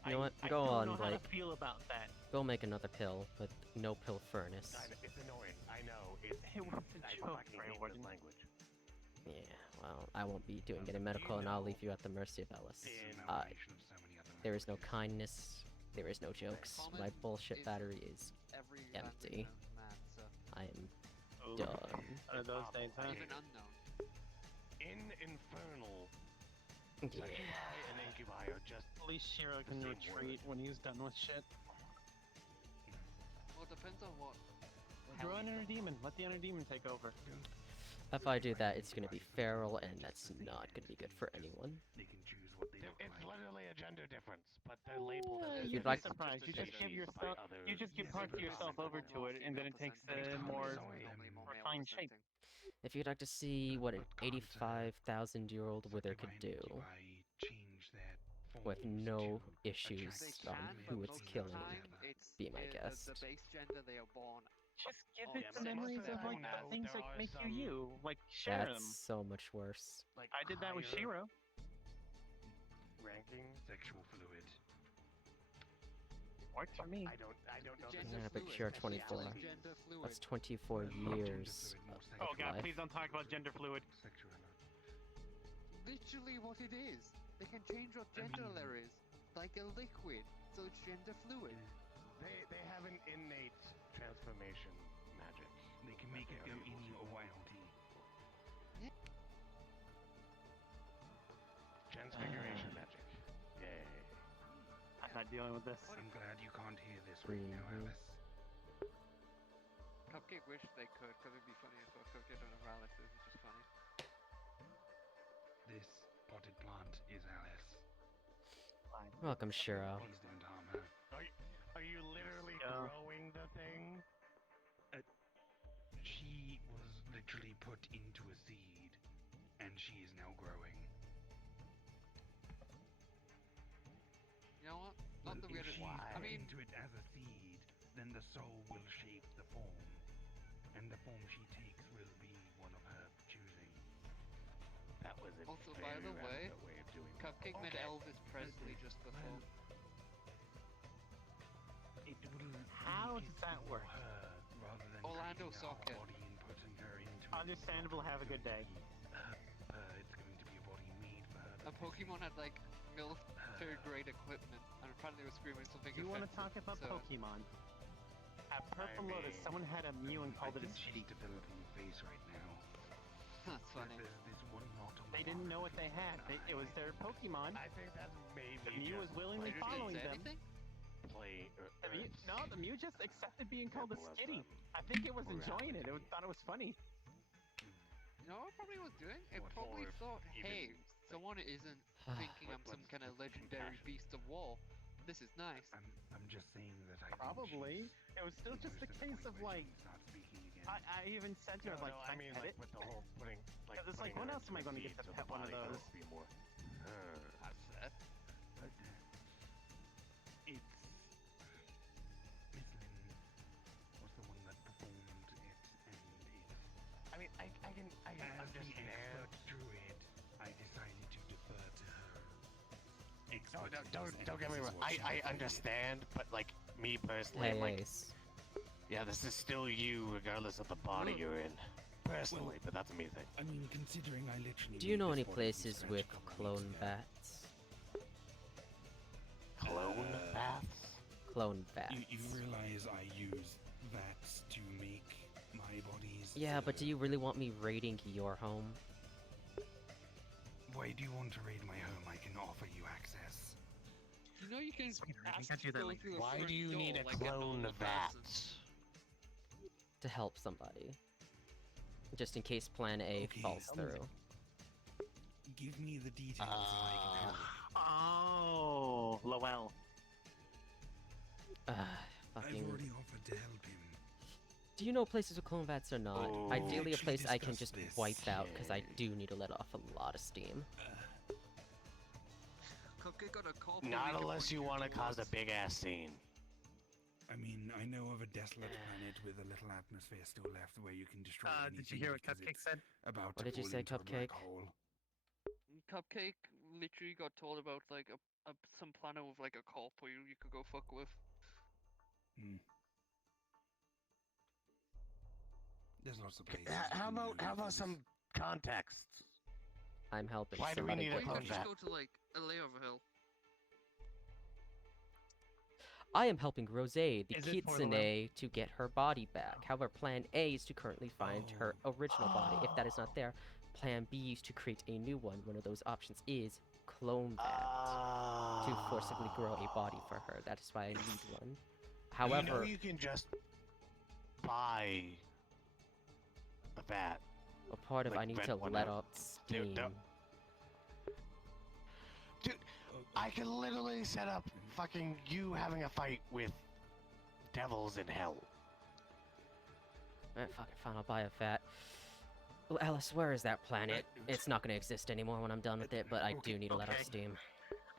You know what? I Go don't on, know how Blake. to feel about that. Go make another pill with no pill furnace. I know, it's annoying. I know. It's. It was a I joke, fucking hate Greywarden. this language. Yeah, well, I won't be doing any medical, and I'll leave you at the mercy of Ellis. It's an in- amalgamation of so many other There is no languages. kindness. There is no jokes. My Comment bullshit is battery is. Every Empty. man, so I am Ooh. done. One of those days, huh? even unknown. In Infernal, Yeah. succubi and incubi are just. At least Shiro can Same retreat word. when he's done with shit. Well, it depends on what draw an Hellion inner them. demon. Let the inner demon take over. If I do that, it's gonna be feral, and that's not gonna be good for anyone. They can choose what they look It's like. literally a gender difference, but they're labeled Uh, as you'd You'd like- be surprised. You just give species by yourself, other you just give Yes, parts of but yourself it's over to it, and then it takes a more refined shape. If you'd like to see what an But can't, 85,000-year-old wither could do succubi change their with forms no to issues They on can, who but it's most killing, of the time, it's be my the guest. base gender they are born. Just give Oh, it yeah, the but most memories of of them like now, the things there that are make you some- you. Like share That's them. so much worse. Like I did that with higher Shiro. ranking. sexual fluid. Works for me. I don't know. Gender Yeah, but fluid. you're It's 24. like gender fluid. That's 24 years Oh of god, life. please don't talk about gender fluid. Sexual. Literally what it is. They can change what gender mean- there is. Like a liquid. So it's gender fluid. They have an innate transformation magic. They can make it they go are able in to. or out. Transfiguration magic. Yay. I'm not dealing with this. I'm glad you can't hear this right now, Mhm. Alice. Cupcake wish they could, because it'd be funny if Cupcake don't have Alice, it's just funny. This potted plant is Alice. Welcome, Shiro. Please don't harm her. Are you literally Yeah. growing the thing? She was literally put into a seed, and she is now growing. You know what? Not the If weirdest. she's Why? I put mean, into it as a seed, then the soul will shape the form, and the form she takes will be one of her choosing. That was a Also, by the very way, roundabout way of doing it. Cupcake met Okay. Elvis Presley just before. It will. How it's does that for work? Her, rather than Orlando taking her whole Socket. body and putting her into it. Understandable, have a good day. It's going to be a body made for her. A Pokemon had like military grade equipment, and apparently they were screaming something Do you want to offensive, talk about so- Pokemon? At Purple I Lotus, mean- someone had a Mew and I called it a think she's Skitty. developing a face right now. That's funny. There's this one knot on They the didn't bottom know of what they your had. eye. It was their Pokemon. I think that's maybe The Mew was just willingly They just following didn't say them. anything? play. The Mew, no, the Mew just accepted being called a Couple of Skitty. them. I think it was enjoying it. It Morality. thought it was funny. You know what it probably was doing? It What probably for if thought, even, hey, like, someone isn't thinking I'm some what's kind of legendary compassion? beast of war. This is nice. I'm just saying that I think Probably. she's It was still just a almost at the case point of where like, she can start speaking again. I even said to her, I was like, I mean, pet like it? with the whole putting, like, 'Cause it's like, putting when her else am I into gonna a get seed to so pet the one of body those? will Be more. That's fair. But it's Miss Lynn was the one that performed it, and it's I mean, I can as the understand. expert druid, I decided to defer to her. No, expertise, don't and get me this is wrong. what she I decided. understand, but like me personally, Hey, I'm like, Ace. yeah, this is still you, regardless of the body you're in. Personally, but that's a me thing. I mean, considering I literally. Do you made know this any body from places scratch with a couple of clone weeks ago. bats? Clone baths? Clone bats. You realize I use VATS to make my bodies. Yeah, but do you really want me raiding your home? Why do you want to raid my home? I can offer you access. You know you can Sweetheart, I ask got you to that go link. through the Why front do you need door a like clone normal vat? person. To help somebody. Just in case plan A Okay, falls through. Give me the details and I can help. Oh, Lowell. I've Fucking. already offered to help him. Do you know places with clone bats or not? Oh. Ideally, a Actually place I can discussed just this. wipe out because I Okay. do need to let off a lot of steam. Cupcake got a call. Not unless you want to cause a big ass scene. I mean, I know of a desolate planet with a little atmosphere still left where you can destroy anything. Did you hear what because Cupcake it's said? About What to did you fall say, into a black Cupcake? hole. Cupcake literally got told about like some planet with like a corp where you could go fuck with. Hmm. There's lots of places. How you can about go how for about this. some context? I'm helping Why do we somebody need a Or get you clone could money. just vat? go to like a layover hill. I am helping Rose, the Is it for the Kitsune, to get her body back. However, plan A is to currently find her original body. If that is not there, plan B is to create a new one. One of those options is clone that to forcibly grow a body for her. That is why I need one. You know However, you can just buy a vat. A part of Like, I need rent to one let out. out steam. Dude, I can literally set up fucking you having a fight with devils in hell. Alright, fucking fine, I'll buy a vat. Well, Alice, where is that planet? It's not gonna exist anymore when I'm done with it, but I do need to let out okay. steam.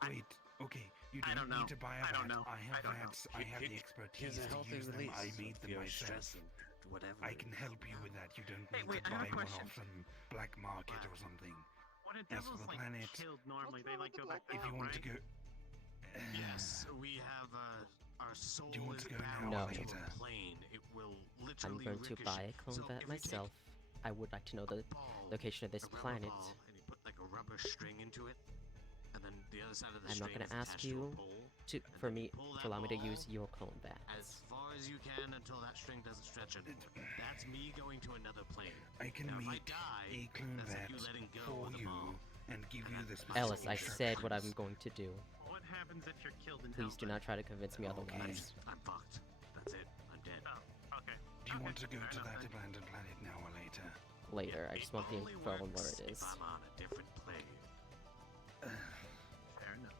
Wait, okay, you I don't don't know. need to buy a I don't vat. know. I have I don't know. vats. I have the expertise Here's a to healthy use them. release. I made if them you're myself. stressing, whatever. I can help you with that. You don't Hey, need wait, to I have buy a one question. off some black market or something. When a As for devil's the like planet, killed normally, they like go back If you down, want to right? go, Yes, we have our soul Do you want is to go bound now or to later? a plane. It will I'm literally going to buy a clone so vat if we take myself. I would like to know the ball, location of this a rubber planet. ball, and you put like a rubber string into it, and then the other side of the I'm not string gonna is ask attached to a you pole. for me pull to that allow me to ball use your clone as vats. far as you can until that string doesn't stretch anymore. That's me going to another plane. I can Now, if I make die, a clone that's like vat you letting go for of the you ball. and give And you that- the specific Ellis, I said what I'm instructions. going to do. What happens if you're killed in Please do hell? not try to convince me Okay. otherwise. I'm fucked. That's it. I'm dead. Oh, okay. Do you want to go fair to enough that then. abandoned planet now or later? Later, I just want the only info on where works it is. if I'm on a different plane. Fair enough.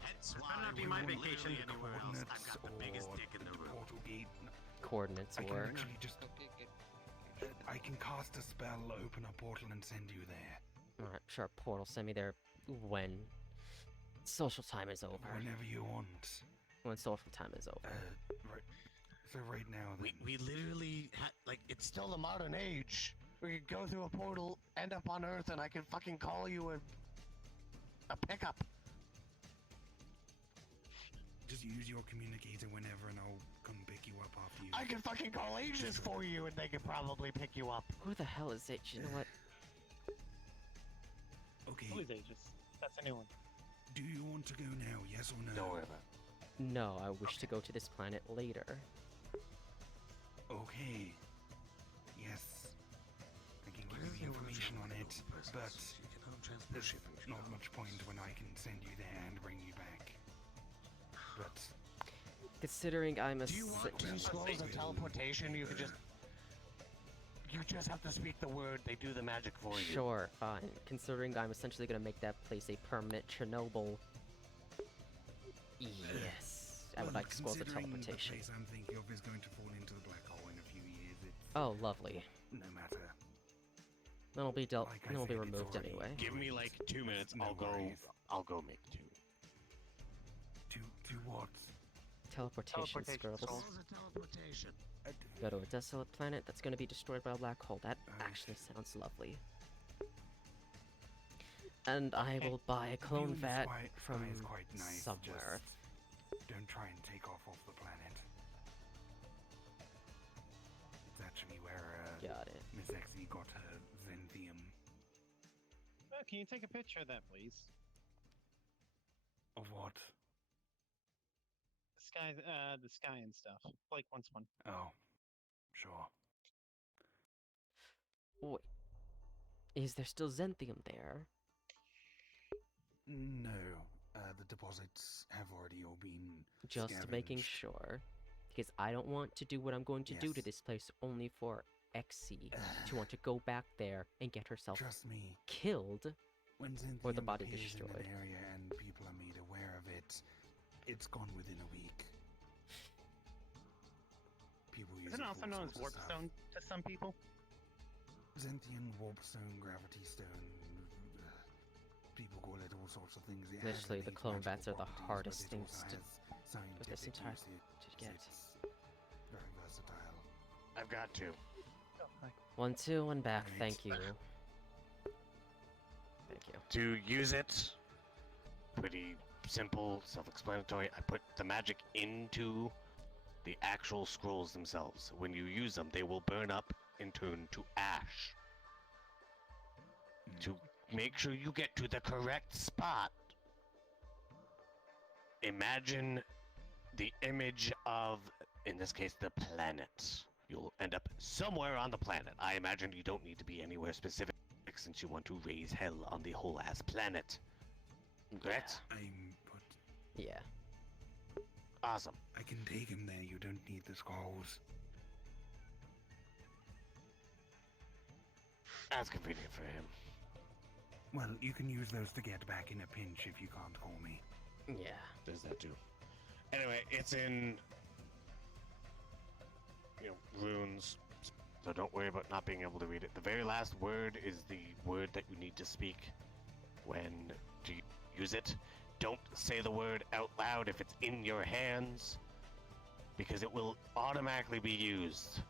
Hence This why better not be we my will vacation. literally anywhere else. I've got the biggest or dick in the room. portal gate? Coordinates I can or actually just I can cast a spell, open a portal, and send you there. alright, sure, portal. Send me there when social time is over. Whenever you want. When social time is over. Right. So right now, then. We literally like it's still the modern age. We could go through a portal, end up on Earth, and I can fucking call you a pickup. Just use your communicator whenever, and I'll come pick you up after you. I can fucking call Aegis for you, and they can probably pick you up. Who the hell is it? You know what? Okay. Who is Aegis? That's a new one. Do you want to go now? Yes or no? Don't worry about it. No, I wish to go to this planet later. Okay. Yes. I can give you the information on it, but there's not much point when I can send you there and bring you back. But Considering I'm a Do you want two scrolls of teleportation? You could just. You just have to speak the word, they do the magic for you. Sure, fine. Considering I'm essentially gonna make that place a permanent Chernobyl. Yes, I would like scrolls of considering teleportation. The place I'm thinking of is going to fall into the black hole in a few years. It's Oh, lovely. no matter. Then it'll be dealt. Like I Then it'll be said, it's removed already- anyway. Give me like 2 minutes, No I'll worries. go make 2. To what? Teleportation, Teleportation scrolls. scrolls. Scrolls of teleportation. Go to a desolate planet that's gonna be destroyed by a black hole. That Uh, actually sounds lovely. And I will buy a clone View is vat quite- from is quite nice, somewhere. just don't try and take off the planet. It's actually where Got it. Miss Exie got her Xanthium. Can you take a picture of that, please? Of what? The sky and stuff. Blake wants one. Oh, sure. Wait. Is there still Xanthium there? No, the deposits have already all been Just making scavenged. sure. Because I don't want to do what I'm going to do to Yes. this place only for Exie to want to go back there and get herself Trust me, killed. when Xanthium Or the body appears in destroyed. an area and people are made aware of it, it's gone within a week. People use Isn't it it also for all known as sorts of stuff. warpstone to some people? Xanthian, warpstone, gravity stone. People call it all sorts of things. It has Literally, the innate clone magical vats are the properties, but hardest it things also to- has scientific this entire- usage. to get. It's very versatile. I've got 2. Oh, hi. 1, 2, 1 back. Right. Thank you. Thank you. To use it, pretty simple, self-explanatory. I put the magic into the actual scrolls themselves. When you use them, they will burn up and turn to ash. To make sure you get to the correct spot, imagine the image of, in this case, the planet. You'll end up somewhere on the planet. I imagine you don't need to be anywhere specific since you want to raise hell on the whole ass planet. Correct? But Yeah. Awesome. I can take him there. You don't need the scrolls. As convenient for him. Well, you can use those to get back in a pinch if you can't call me. Yeah. There's that too. Anyway, it's in, runes. So don't worry about not being able to read it. The very last word is the word that you need to speak when you use it. Don't say the word out loud if it's in your hands, because it will automatically be used.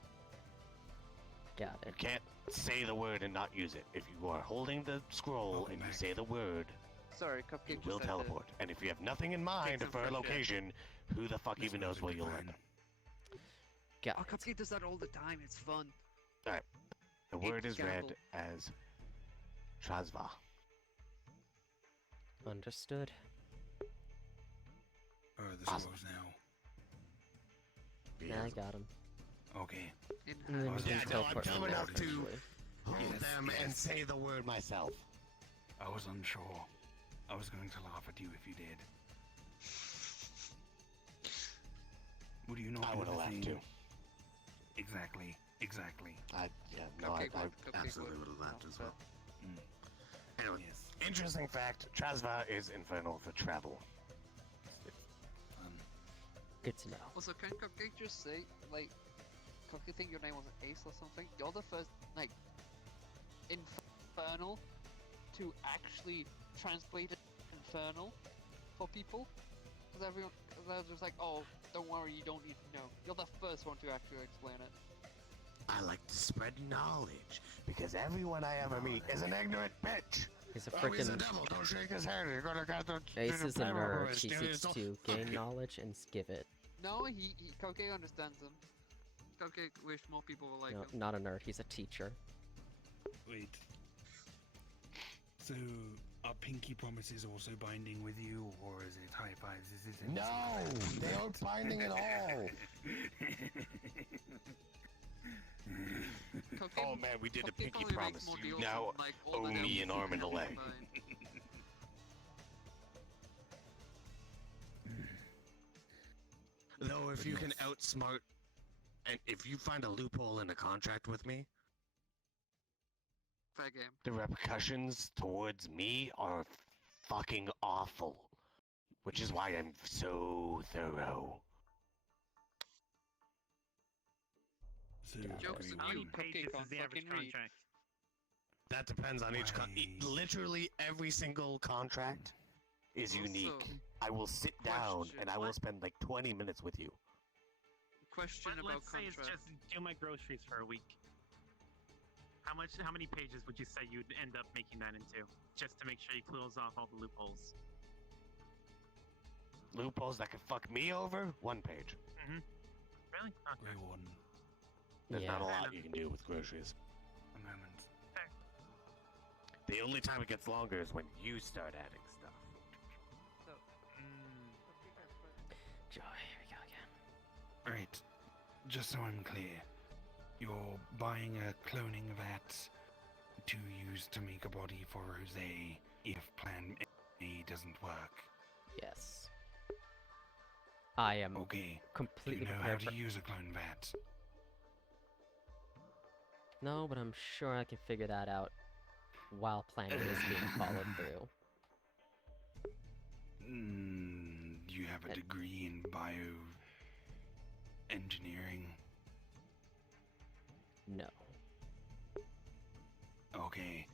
Got You it. can't say the word and not use it. If you are holding the scroll Welcome and you back. say the word, Sorry, you Cupcake just will had to teleport. And if you have nothing in mind some for a fresh air. location, who the fuck This even was knows a where good you'll plan. end up? Got Oh, it. Cupcake does that all the time. It's fun. The Hate word to is read gamble. as Trasva. Understood. Oh, the Awesome. scrolls now. Yeah, I got him. Okay. In And then I was we can yeah, no, I'm teleport dumb from there, enough to- potentially. Hold Yes, them and yes. say the word myself. I was unsure. I was going to laugh at you if you did. Would you not I do would have the laughed thing? too. Exactly. Cupcake would. Cupcake absolutely would. would have laughed Oh, as fair. well. Anyway, Yes. interesting fact, Trasva is infernal for travel. Good to know. Also, can Cupcake just say, like, Cupcake think your name was Ace or something? You're the first, like, infernal to actually translate it infernal for people. Because everyone, they're just like, oh, don't worry, you don't need to know. You're the first one to actually explain it. I like to spread knowledge, because everyone I ever meet is an ignorant bitch. He's a Oh, he's a freaking devil, don't shake his hand, you're gonna get the... Ace is a nerd. He Dude, seeks it's all- to gain Okay. knowledge and give it. No, Cupcake understands him. Cupcake wish more people were like No, him. not a nerd. He's a teacher. Wait. So, are pinky promises also binding with you, or is it high fives? Is it No, they aren't binding at all. Cupcake, Oh man, we did a Cupcake pinky probably promise. makes more You deals now than, like, all owe the me devils an you arm and a can leg. find. Though if you can outsmart, and if you find a loophole in a contract with me, Fair game. the repercussions towards me are fucking awful. Which is why I'm so thorough. So, Yeah, Jokes Grey on you, One. Cupcake on fucking read. That depends on each Why- literally every single contract is unique. Also, I will sit down question, and I will what- spend like 20 minutes with you. question But about let's say it's contract. just do my groceries for a week. How many pages would you say you'd end up making that into, just to make sure you close off all the loopholes? Loopholes that could fuck me over? 1 page. Really? Okay. Grey One. There's not a Yeah. lot you can do with groceries. A moment. The only time it gets longer is when you start adding stuff. Joy, here we go again. Alright. Just so I'm clear. You're buying a cloning vat to use to make a body for Jose if Plan A doesn't work. Yes. I am Okay. Do completely you know how prepared to for... use a clone vat? No, but I'm sure I can figure that out while planning is being followed through. Do you have a And- degree in engineering? No. Okay.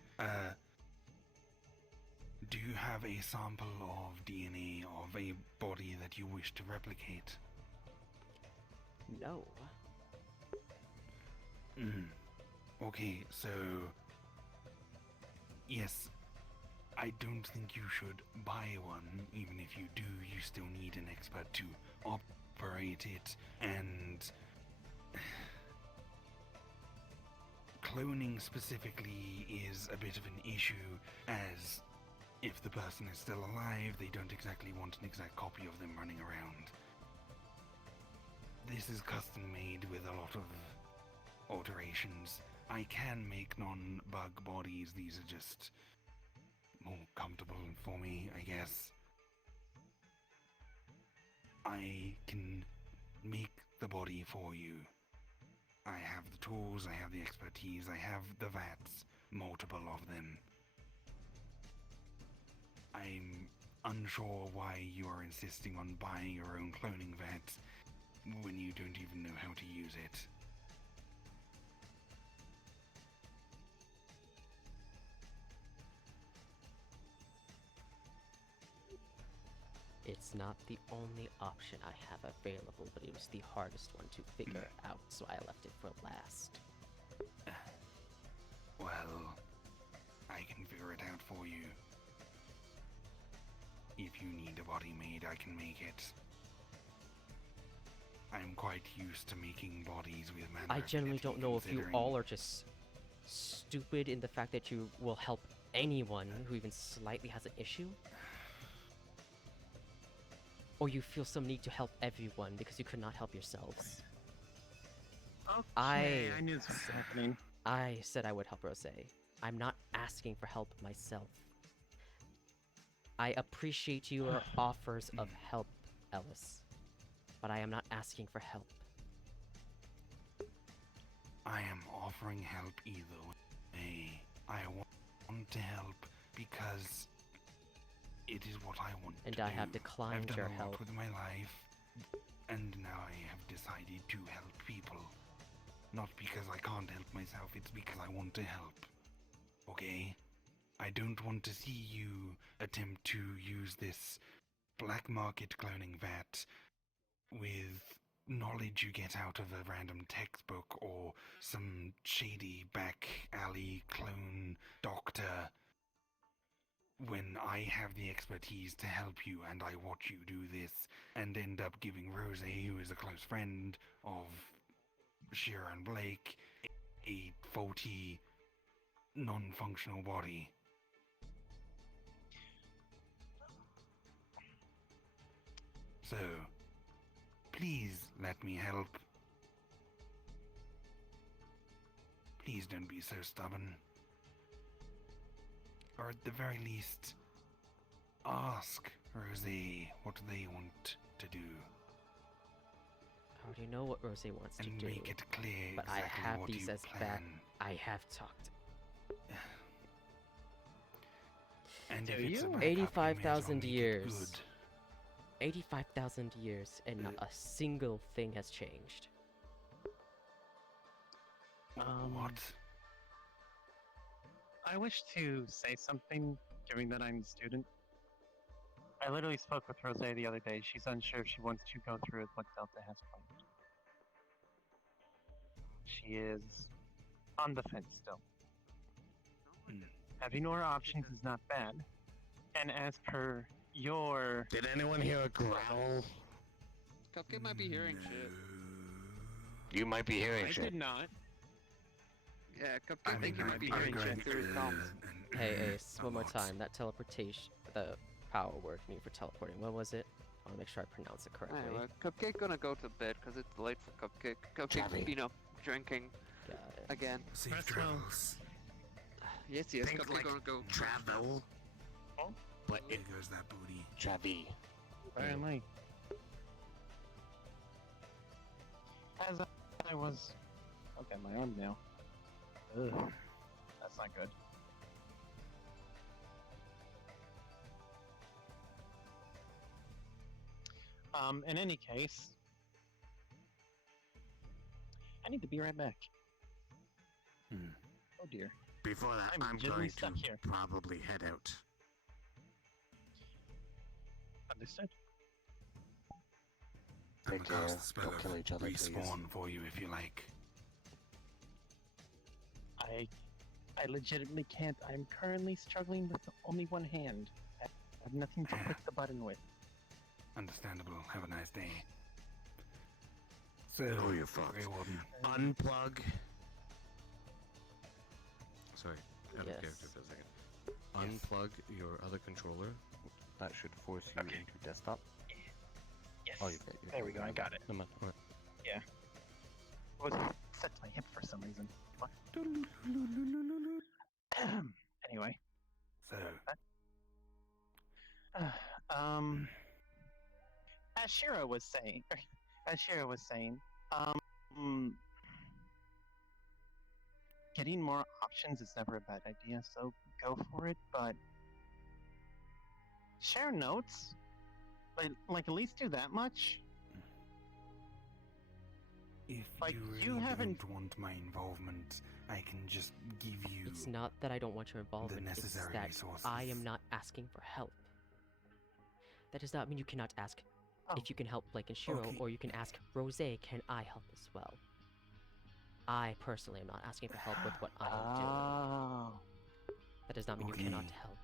Do you have a sample of DNA of a body that you wish to replicate? No. Okay, so... Yes, I don't think you should buy one. Even if you do, you still need an expert to operate it, and... Cloning specifically is a bit of an issue, as if the person is still alive, they don't exactly want an exact copy of them running around. This is custom made with a lot of alterations. I can make non-bug bodies, these are just more comfortable for me, I guess. I can make the body for you. I have the tools, I have the expertise, I have the vats. multiple of them. I'm unsure why you are insisting on buying your own cloning vat when you don't even know how to use it. It's not the only option I have available, but it was the hardest one to figure out, so I left it for last. Well, I can figure it out for you. If you need a body made, I can make it. I'm quite used to making bodies with I genuinely manufacturing, don't know if you considering- all are just stupid in the fact that you will help anyone who even slightly has an issue, or you feel some need to help everyone because you could not help yourselves. Okay, I knew this was happening. I said I would help Rose. I'm not asking for help myself. I appreciate your offers of help, Ellis, but I am not asking for help. I am offering help either way. I want to help because it is what I want And to I do. have declined I've done your a lot help. with my life, and now I have decided to help people. Not because I can't help myself, it's because I want to help. Okay? I don't want to see you attempt to use this black market cloning vat with knowledge you get out of a random textbook or some shady back alley clone doctor when I have the expertise to help you and I watch you do this and end up giving Rose, who is a close friend of Shira and Blake, a faulty, non-functional body. So, please let me help. Please don't be so stubborn. Or at the very least, ask Rose what they want to do. I already know what Rose wants to And do, make it clear but I exactly have what these you as plan. back. I have talked. And Do if it's you? a backup, you may as well 85,000 make it years. good. 85,000 years, and not a single thing has changed. What? I wish to say something, given that I'm the student. I literally spoke with Rose the other day. She's unsure if she wants to go through with what Delta has planned. She is on the fence still. Having more options is not bad. And as per your... Did anyone hear a growl? Cupcake might be hearing shit. You might be hearing I shit. did not. Yeah, Cupcake think you might be hearing shit through his comms. Hey, Ace, one more time. That teleportation, the power word me for teleporting. What was it? I want to make sure I pronounce it correctly. Anyway, Cupcake gonna go to bed because it's late for Cupcake. Cupcake's Javi. been up drinking Got it. again. Safe That's well. travels. Yes, Think Cupcake like gonna go. travel. Oh. But There it goes that booty. Javi. Apparently. As I was... Okay, my arm now. Ugh. That's not good. In any case... I need to be right back. Oh dear. Before that, I'm I'm legitimately going stuck to here. probably head out. Understood. I'm Take gonna care. cast the spell Don't of kill each other, please. respawn for you if you like. I legitimately can't. I'm currently struggling with only one hand. I have nothing to click the button with. Understandable. Have a nice day. So, Oh, you're fucked. Greywarden. Unplug. Sorry, out Yes. of character for a second. Yes. Unplug your other controller. That should force you Okay. into desktop. Yes. Oh, you've got your. There we go. I got it. No, man. Alright. It was set to my hip for some reason. What? Anyway. So, As Shira was saying, getting more options is never a bad idea, so go for it. But share notes, like at least do that much. If Like, you you really haven't- don't want my involvement, I can just give you It's not that I don't want your involvement, it's necessary that resources. I am not asking for help. That does not mean you cannot ask Oh. if you can help Blake and Shiro, Okay. or you can ask Rose, can I help as well? I personally am not asking for help with what I am doing. Oh. That does not mean you cannot Okay. help.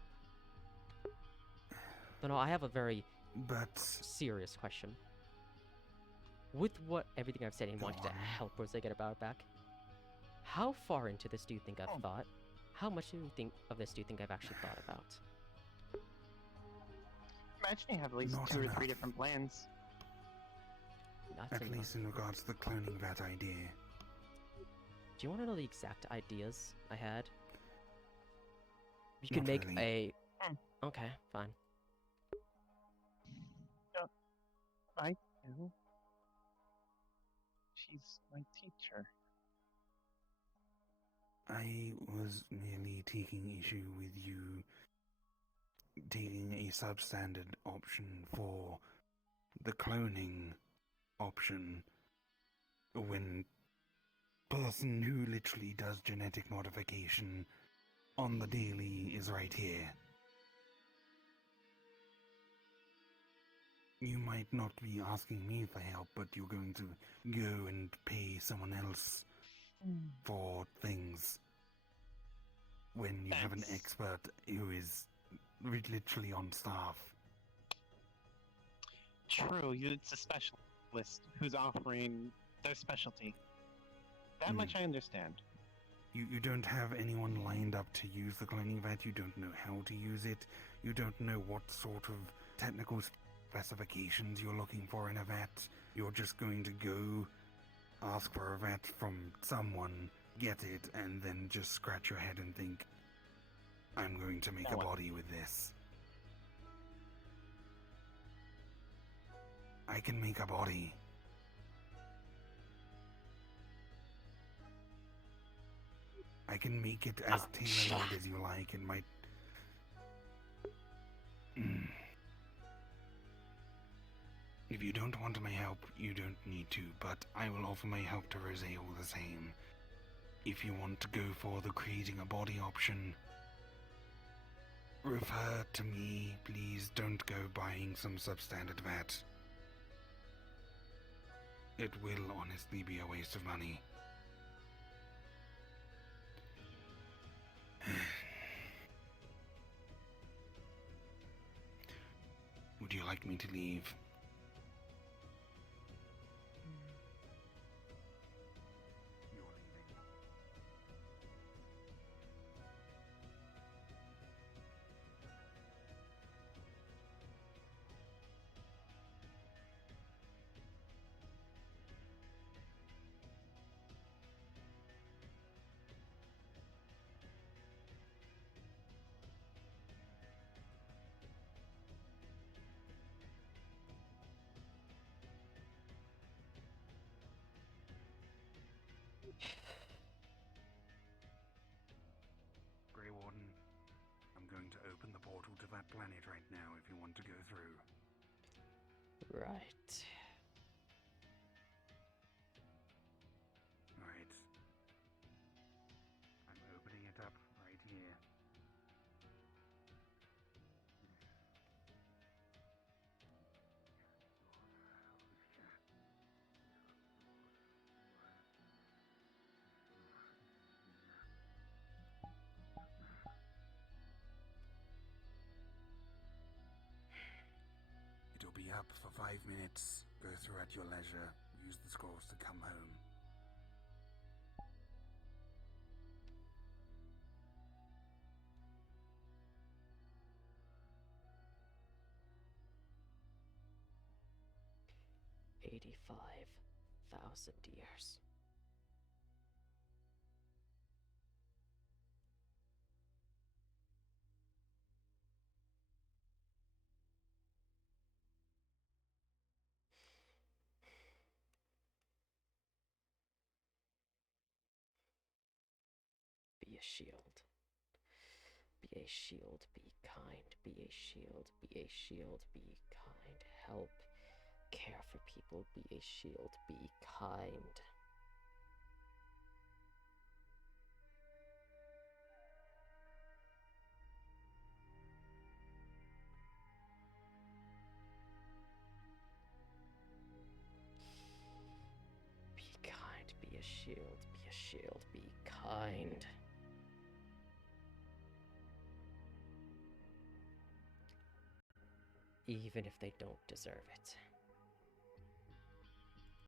No, I have a very But serious question. With everything I've said and Go wanted to on. help Rose get about her back, how far into this do you think I've Oh. thought? How much do you think I've actually thought about? Imagine you have at least Not 2 or 3 enough. different plans. Not at enough. least in regards to the cloning vat idea, Do you want to know the exact ideas I had? You Not can make really. a. Okay, fine. I do. She's my teacher. I was merely taking issue with you taking a substandard option for the cloning option when person who literally does genetic modification on the daily is right here. You might not be asking me for help, but you're going to go and pay someone else for things when you have an Thanks. expert who is literally on staff. True, it's a specialist who's offering their specialty. That much I understand. You don't have anyone lined up to use the cloning vat, you don't know how to use it, you don't know what sort of technical specifications you're looking for in a vat. You're just going to go ask for a vat from someone, get it, and then just scratch your head and think, I'm going to make a Now what? body with this. I can make a body. I can make it as tailor-made as you like. It might... If you don't want my help, you don't need to, but I will offer my help to Rose all the same. If you want to go for the creating a body option, refer to me. Please don't go buying some substandard vat. It will honestly be a waste of money. Would you like me to leave? You're leaving. Greywarden, I'm going to open the portal to that planet right now if you want to go through. Right. Alright. I'm opening it up right here. It'll be up for 5 minutes. Go through at your leisure. Use the scrolls to come home. $85,000. Be a shield. Be a shield, be kind. Be a shield, be a shield, be kind. Help. Care for people, be a shield, be kind. Be kind, be a shield, be a shield, be kind. Even if they don't deserve it.